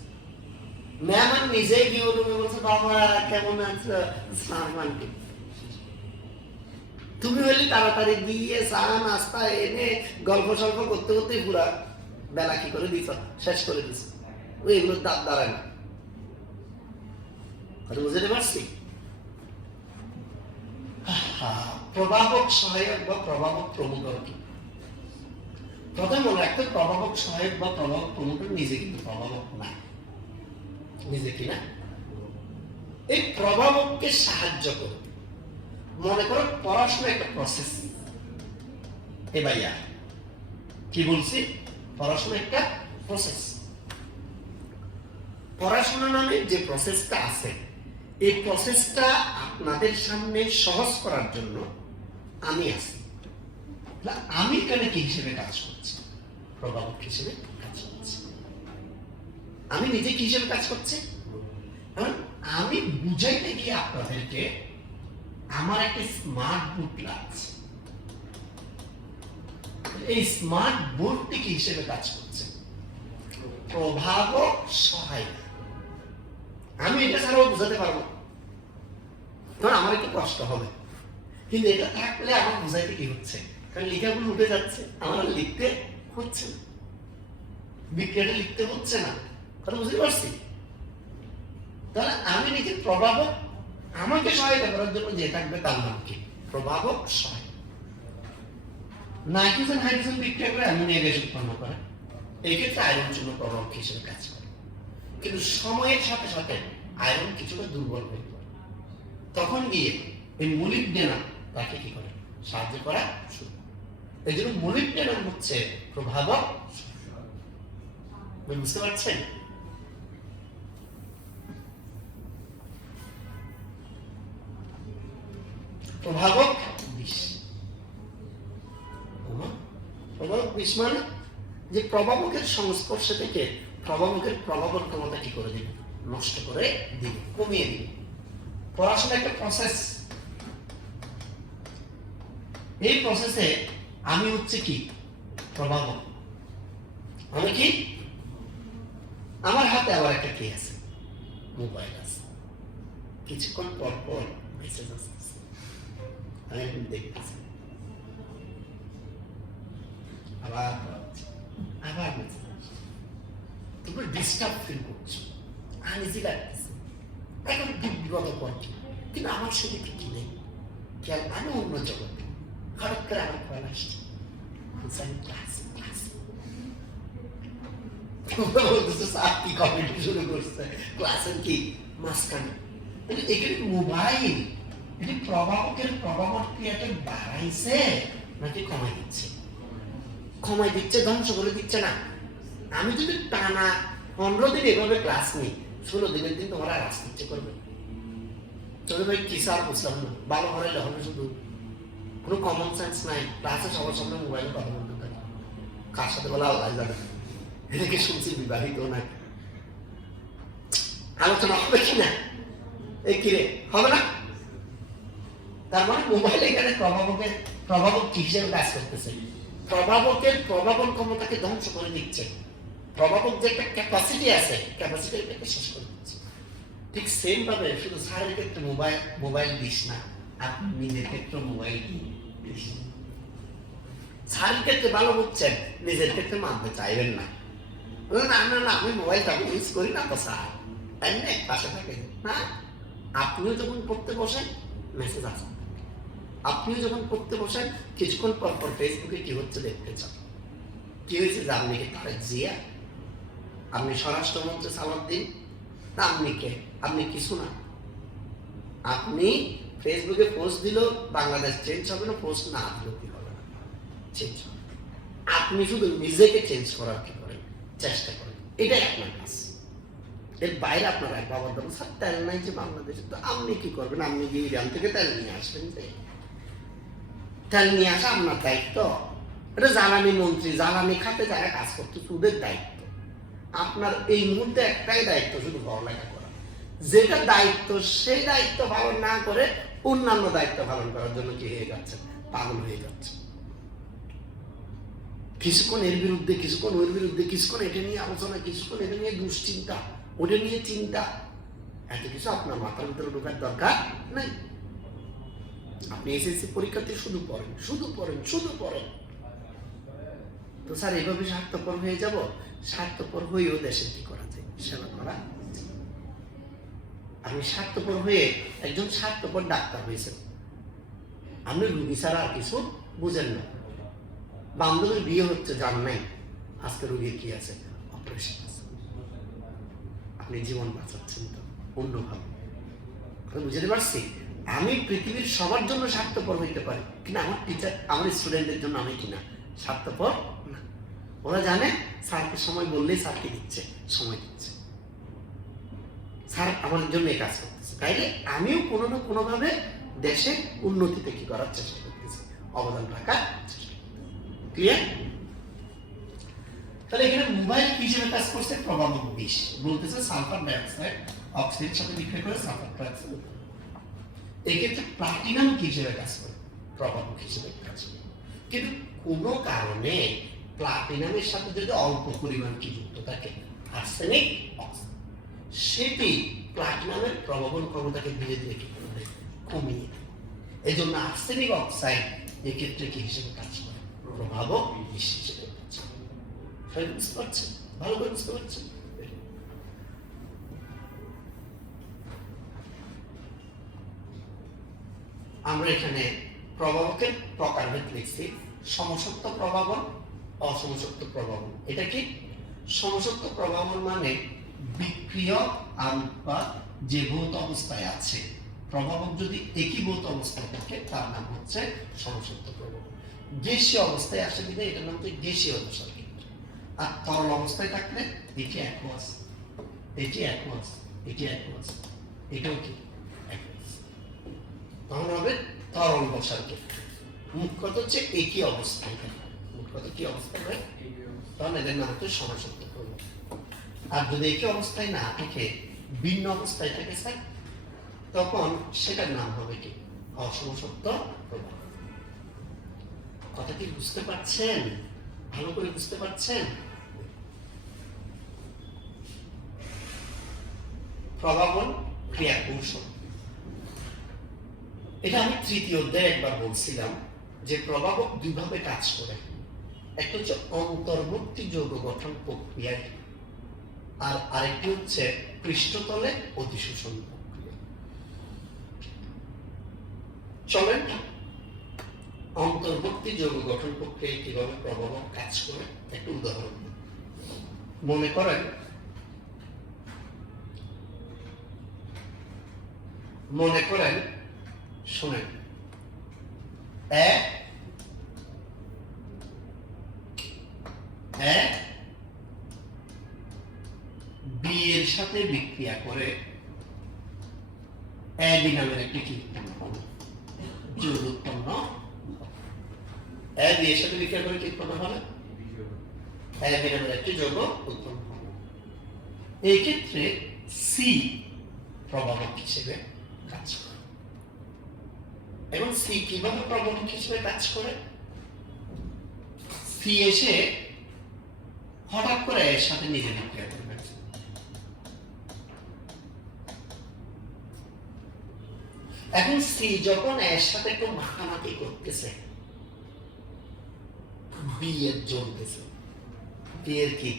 মেহমান নিজেই গিয়ে রুমে বলছে বাবা কেমন আছে, তুমি হলে তাড়াতাড়ি গিয়ে চা নাস্তা এনে গল্প সল্প করতে করতে পুরা বেলা কি করে দিছ, শেষ করে দিছ। ওই এগুলোর দাঁত দাঁড়ায় না। বুঝতে পারছি? প্রভাবক সহায়ক বা প্রভাবক প্রমোটর কি? প্রথমে মনে রাখতে, প্রভাবক সহায়ক বা প্রভাবক প্রমোটর নিজে কিন্তু প্রভাবক না, নিজে কিনা এই প্রভাবককে সাহায্য করবে। মনে করো পড়াশোনা একটা প্রসেস, এ ভাইয়া কি বলছি, পড়াশোনা একটা প্রসেস। পড়াশোনা নামে যে প্রসেসটা আছে, এই প্রসেসটা আপনাদের সামনে সহজ করার জন্য আমি আছি। আমি কেন কি হিসেবে কাজ করছি? প্রভাবক হিসেবে কাজ করছি। আমি নিজে কি হিসেবে কাজ করছি? আমি বুঝাইতে গিয়ে আপনাদেরকে আমার একটা স্মার্ট বোর্ড লাগছে, এই স্মার্ট বোর্ডটি কি হিসেবে কাজ করছে? প্রভাবক সহায়ক। আমি এটা ছাড়াও বুঝাতে পারবো, কারণ আমার একটু কষ্ট হবে, কিন্তু এটা থাকলে আমার বুঝাইতে কি হচ্ছে, কারণ লেখাগুলো উঠে যাচ্ছে, আমার লিখতে হচ্ছে না। বিক্রিয়াটা লিখতে হচ্ছে না। তাহলে বুঝতে পারছি? তাহলে আমি নিজের প্রভাবক আমাকে সহায়তা করার জন্য যে থাকবে তার নাম কি? প্রভাবক সহায়ক। নাইট্রোজেন হাইড্রোজেন বিক্রিয়া করে অ্যামোনিয়া গ্যাস উৎপন্ন করে, এই ক্ষেত্রে আয়রন জন্য প্রভাবক হিসেবে কাজ করে। কিন্তু সময়ের সাথে সাথে আয়রন কিছুটা দুর্বল হয়ে পড়ে, তখন গিয়ে এই মোলিবডেনাম তাকে কি করে? সাহায্য করা শুরু করে। এই জন্য মোলিবডেনাম হচ্ছে প্রভাবক। বুঝতে পারছেন? প্রভাবক বিষ। প্রভাবক বিষ মানে যে প্রভাবকের সংস্পর্শে থেকে প্রভাবকের প্রভাবক ক্ষমতা কি করে দিবে? নষ্ট করে দিবে, কমিয়ে দিবে। পড়াশোনা একটা প্রসেস। এই প্রসেসে আমি হচ্ছে কি? প্রভাবক। আমি কি? আমার হাতে আবার একটা কি আছে? মোবাইল আছে। কিছুক্ষণ পর পর মেসেজ আসতেছে, আমি দেখতেছি, আবার মেসেজ আসছে, তোমরা ডিস্টার্ব ফিল করছো, আনইজি লাগতেছে, এখন বিব্রত করছো, কিন্তু আমার সাথে কি নেই, খেয়াল আমি অন্য জগতে, হঠাৎ করে আমার কল আসছে, আমি ক্লাসে বলতেছে স্যার কি কমেন্ট শুরু করছে ক্লাসের কি মাঝখানে। এখানে মোবাইল এটি প্রভাবকের প্রভাবক ক্রিয়াকে বাড়াইছে নাকি কমাই দিচ্ছে? কমাই দিচ্ছে, ধ্বংস করে দিচ্ছে না। আমি যদি টানা 15 দিন এভাবে ক্লাস নিই, 16 দিনের দিন তোমার আর আসতে ইচ্ছে করবে? তবে ভাই কি স্যার বুঝলাম না, ভালো হলে হবে শুধু কোনো কমন সেন্স নাই, ক্লাসে সবার সামনে মোবাইলে কথা বলতে পারি, কার সাথে বলা আল্লাহ জানে। এটাকে শুনছি বিবাহিত নাই, আলোচনা হবে কিনা? এই কিরে হবে না? তার মানে মোবাইল এখানে প্রভাবক হিসেবে কাজ করতেছে, প্রভাবকের প্রভাবন ক্ষমতাকে ধ্বংস করে দিচ্ছে। প্রভাবক যে একটা ক্যাপাসিটি আছে, ক্যাপাসিটিটাকে শেষ করে দিচ্ছে। ঠিক সেম ভাবে শুধু স্যারের ক্ষেত্রে মোবাইল দিস না, আপনি নিজের ক্ষেত্রে মোবাইল দিস না। স্যারের ক্ষেত্রে ভালো বুঝছেন, নিজের ক্ষেত্রে মানতে চাইবেন না। না না না, আমি মোবাইলটা ইউজ করি না তো স্যার, তাই না? পাশে থাকে না। আপনিও যখন পড়তে বসেন মেসেজ আসে, আপনিও যখন পড়তে বসেন কিছুক্ষণ পর পর ফেসবুকে কি হচ্ছে দেখতে চান। কি হয়েছে যে আপনি কি তারেক জিয়া, আপনি স্বরাষ্ট্রমন্ত্রী সালাউদ্দিন, না আপনি কে? আপনি কিছু না। আপনি ফেসবুকে পোস্ট দিল বাংলাদেশ চেঞ্জ হবে না, পোস্ট না দিলেও কি হবে না, চেঞ্জ হবে। আপনি শুধু নিজেকে চেঞ্জ করার কি করেন? চেষ্টা করেন, এটাই আপনার কাজ। এর বাইরে আপনার এক বাবার দাম স্যার তেল নাই যে বাংলাদেশে, তো আপনি কি করবেন? আপনি গিয়ে ইরান থেকে তেল নিয়ে আসবেন, তেল নিয়ে আসা আপনার দায়িত্ব। এটা জ্বালানি মন্ত্রী, জ্বালানি খাতে যারা কাজ করতে ওদের দায়িত্ব। আপনার এই মুহূর্তে একটাই দায়িত্ব, শুধু পড়ালেখা করা। যেটা দায়িত্ব সেই দায়িত্ব পালন না করে অন্যান্য দায়িত্ব পালন করার জন্য কি হয়ে যাচ্ছে? পাগল হয়ে যাচ্ছে। কিছুক্ষণ এর বিরুদ্ধে, কিছুক্ষণ ওর বিরুদ্ধে, কিছুক্ষণ এটা নিয়ে আলোচনা, কিছুক্ষণ এটা নিয়ে দুশ্চিন্তা, ওটা নিয়ে চিন্তা, এত কিছু আপনার মাথার ভিতরে ঢোকার দরকার নাই। আপনি এসএসসি পরীক্ষাতে শুধু পড়েন, শুধু পড়েন, শুধু পড়েন। তো স্যার এভাবে স্বার্থপর হয়ে যাব? স্বার্থপর হয়েও দেশের কি করা যায়? সেবা করা। আপনি স্বার্থপর হয়ে একজন স্বার্থপর ডাক্তার হয়েছেন, আপনি রুগী ছাড়া আর কিছু বুঝেন না। বান্ধবীর বিয়ে হচ্ছে, জান নাই আজকে রুগীর কি আছে? অপারেশন আছে। আপনি জীবন বাঁচাচ্ছেন তো অন্যভাবে। বুঝতে পারছি? আমি পৃথিবীর সবার জন্য স্বার্থপর হইতে পারি, কিন্তু আমার টিচার, আমার স্টুডেন্টদের জন্য আমি কিনা স্বার্থপর না। ওরা জানে স্যারকে সময় বললেই স্যারকে দিচ্ছে, সময় দিচ্ছে, স্যার আমার জন্য এই কাজ করতেছে, তাইলে আমিও কোনো না কোনোভাবে দেশের উন্নতিতে কি করার চেষ্টা করতেছি, অবদান রাখার চেষ্টা। ক্লিয়ার? তাহলে এখানে মোবাইল কি হিসেবে কাজ করছে? প্রভাবক বিষ। বলতেছে সালফার ডাইঅক্সাইড অক্সিজেনের সাথে বিক্রিয়া করে সালফার ডাইঅক্সাইড। এক্ষেত্রে প্লাটিনাম কি হিসেবে কাজ করে? প্রভাবক হিসেবে কাজ করে। কিন্তু কোনো কারণে প্লাটিনামের সাথে যদি অল্প পরিমাণ কি যুক্ত থাকে, আর্সেনিক অক্সাইড, সেটি প্লাটিনামের প্রভাবন ক্ষমতাকে ধীরে ধীরে কি করবে? কমিয়ে দেবে। এই জন্য আর্সেনিক অক্সাইড এক্ষেত্রে কি হিসেবে কাজ করে? প্রভাবক বিষ হিসেবে কাজ করে। বুঝতে পারছেন? ভালো করে বুঝতে পারছেন? আমরা এখানে প্রভাবকের প্রকারভেদ লিখছি, সমসত্ব প্রভাবন, অসমসত্ব প্রভাবন। এটা কি? সমসত্ব প্রভাবন মানে বিক্রিয়ক অনুপাত যে ভৌত অবস্থায় আছে, প্রভাবক যদি একই ভৌত অবস্থায় থাকে তার নাম হচ্ছে সমসত্ব প্রভাবন। গ্যাসীয় অবস্থায় আসে বিধায় এটার নাম হচ্ছে গ্যাসীয় সার্কিট। আর তরল অবস্থায় থাকলে এটি অ্যাকুয়াস, এটি অ্যাকুয়াস, এটি অ্যাকুয়াস, এটাও কি অ্যাকুয়াস। তখন হবে তরল সার্কিট। মুখ্যত হচ্ছে একই অবস্থায় থাকে, মুখ্যত কি অবস্থায় হয়, তখন এদের নাম হচ্ছে সমসত্ব প্রভাবন। আর যদি একই অবস্থায় না থাকে, ভিন্ন অবস্থায় থাকে স্যার, তখন সেটার নাম হবে কি? অসমসত্ব প্রভাবন। কথা কি বুঝতে পারছেন? ভালো করে বুঝতে পারছেন? প্রভাবন ক্রিয়া কৌশল, এটা আমি তৃতীয় অধ্যায়ে একবার বলছিলাম যে প্রভাবক দুইভাবে কাজ করে। একটা হচ্ছে অন্তর্বর্তী যৌগ গঠন প্রক্রিয়ায়, আর আরেকটি হচ্ছে পৃষ্ঠতলে অধিশোষণ প্রক্রিয়া। চলেন অন্তর্বর্তী যৌগ গঠন প্রক্রিয়ায় কিভাবে প্রভাবক কাজ করে একটা উদাহরণ দিই। মনে করেন শোনেন, বি এর সাথে বিক্রিয়া করে বি নামের একটি কি যৌগ উৎপন্ন, বি এর সাথে বিক্রিয়া করে কি উৎপন্ন হবে? বি নামের একটি যৌগ উৎপন্ন হবে। এই ক্ষেত্রে সি প্রভাবক হিসেবে কাজ করে। এবং সি কিভাবে প্রভাবক হিসেবে কাজ করে? সি এসে হঠাৎ করে এর সাথে নিজে বিক্রিয়া করবে। এখন সি যখন এর সাথে একটু মাখামাখি করতেছে, বি এর জ্বলতেছে, বি এর কি?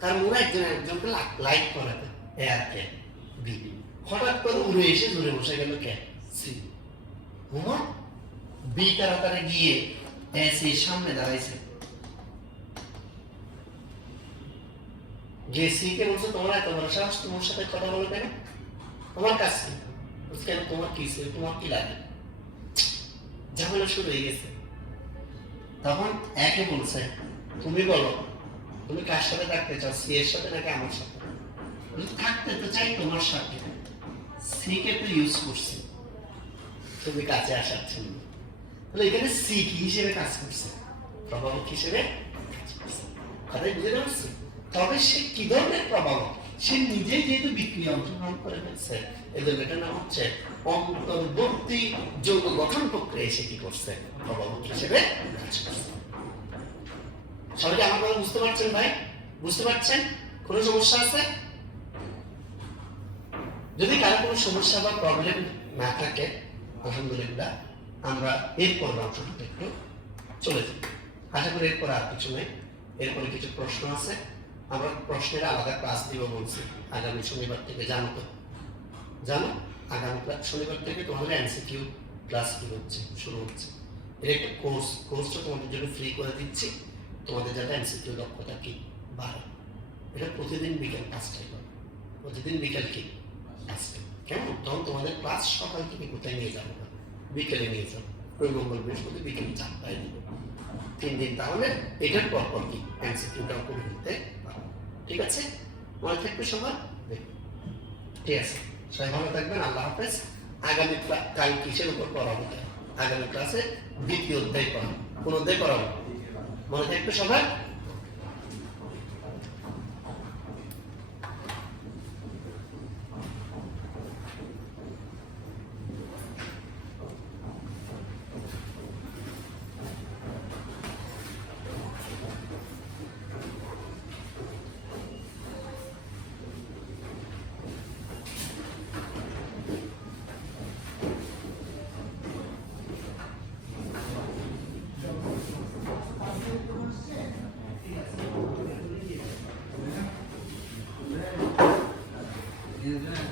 কারণ ওরা একজনকে লাইক করাতে এ আর কে বি, হঠাৎ করে উড়ে এসে জুড়ে বসে গেল কে? সি। হুমা বি তাড়াতাড়ি গিয়ে সির সামনে দাঁড়াইছে, যে সি কে বলছে তোমার এত বড় সাহস, তোমার সাথে কথা বলো কেন? তোমার কাছে কেন? তোমার কি ছিল? তোমার কি লাগে? ঝামেলা শুরু হয়ে গেছে। তখন একে বলছে তুমি বলো তুমি কার সাথে থাকতে চাও, সি এর সাথে নাকি আমার সাথে? থাকতে তো চাই তোমার সাথে। সি কে তো ইউজ করছে, তুমি কাছে আসার জন্য। তাহলে এখানে সি কি হিসেবে কাজ করছে? প্রভাবক হিসেবে কাজ করছে। কথাই বুঝতে পারছি? তবে সে কি ধরনের প্রভাবক? সে নিজে যেহেতু বিক্রিয়া অংশগ্রহণ করে ফেলছে, এদের এটা নাম হচ্ছে অন্তর্বর্তী যৌগ গঠন প্রক্রিয়া। সে কি করছে? প্রভাবক হিসেবে কাজ করছে। সবাই আমার কথা বুঝতে পারছেন ভাই? বুঝতে পারছেন? কোনো সমস্যা আছে? যদি কারো কোনো সমস্যা বা প্রবলেম না থাকে, আলহামদুলিল্লাহ আমরা এরপর অংশটাতে একটু চলে যাই। আশা করি এরপর আর কিছু নেই। এরপরে কিছু প্রশ্ন আছে, আমরা প্রশ্নের আলাদা ক্লাস দিব বলছি আগামী শনিবার থেকে। জানো তো? জানো আগামী শনিবার থেকে তোমাদের এমসিকিউ ক্লাস কি হচ্ছে, শুরু হচ্ছে। এর একটা কোর্সটা তোমাদের জন্য ফ্রি করে দিচ্ছি, তোমাদের যাতে এমসিকিউ দক্ষতা কি বাড়ে। এটা প্রতিদিন বিকেল 5টায় হবে, প্রতিদিন বিকেল কি 5টায়। কেমন? তখন তোমাদের ক্লাস সকাল থেকে কোথায় নিয়ে যাবো না, বিকেলে নিয়ে যাবো। ওই মঙ্গল বৃহস্পতি বিকেল 4টায় দিব। 3 দিন তাহলে এটার পর কি এমসিকিউটাও করে দিতে পারো। ঠিক আছে? মনে থাকবে সবার? ঠিক আছে, সবাই ভালো থাকবেন। আল্লাহ হাফেজ। আগামী কাল কিসের উপর পড়াবো? আগামী ক্লাসে দ্বিতীয় অধ্যায় পড়াবো। কোন অধ্যায় পড়াবো? মনে থাকবে সবার? বুঝলেন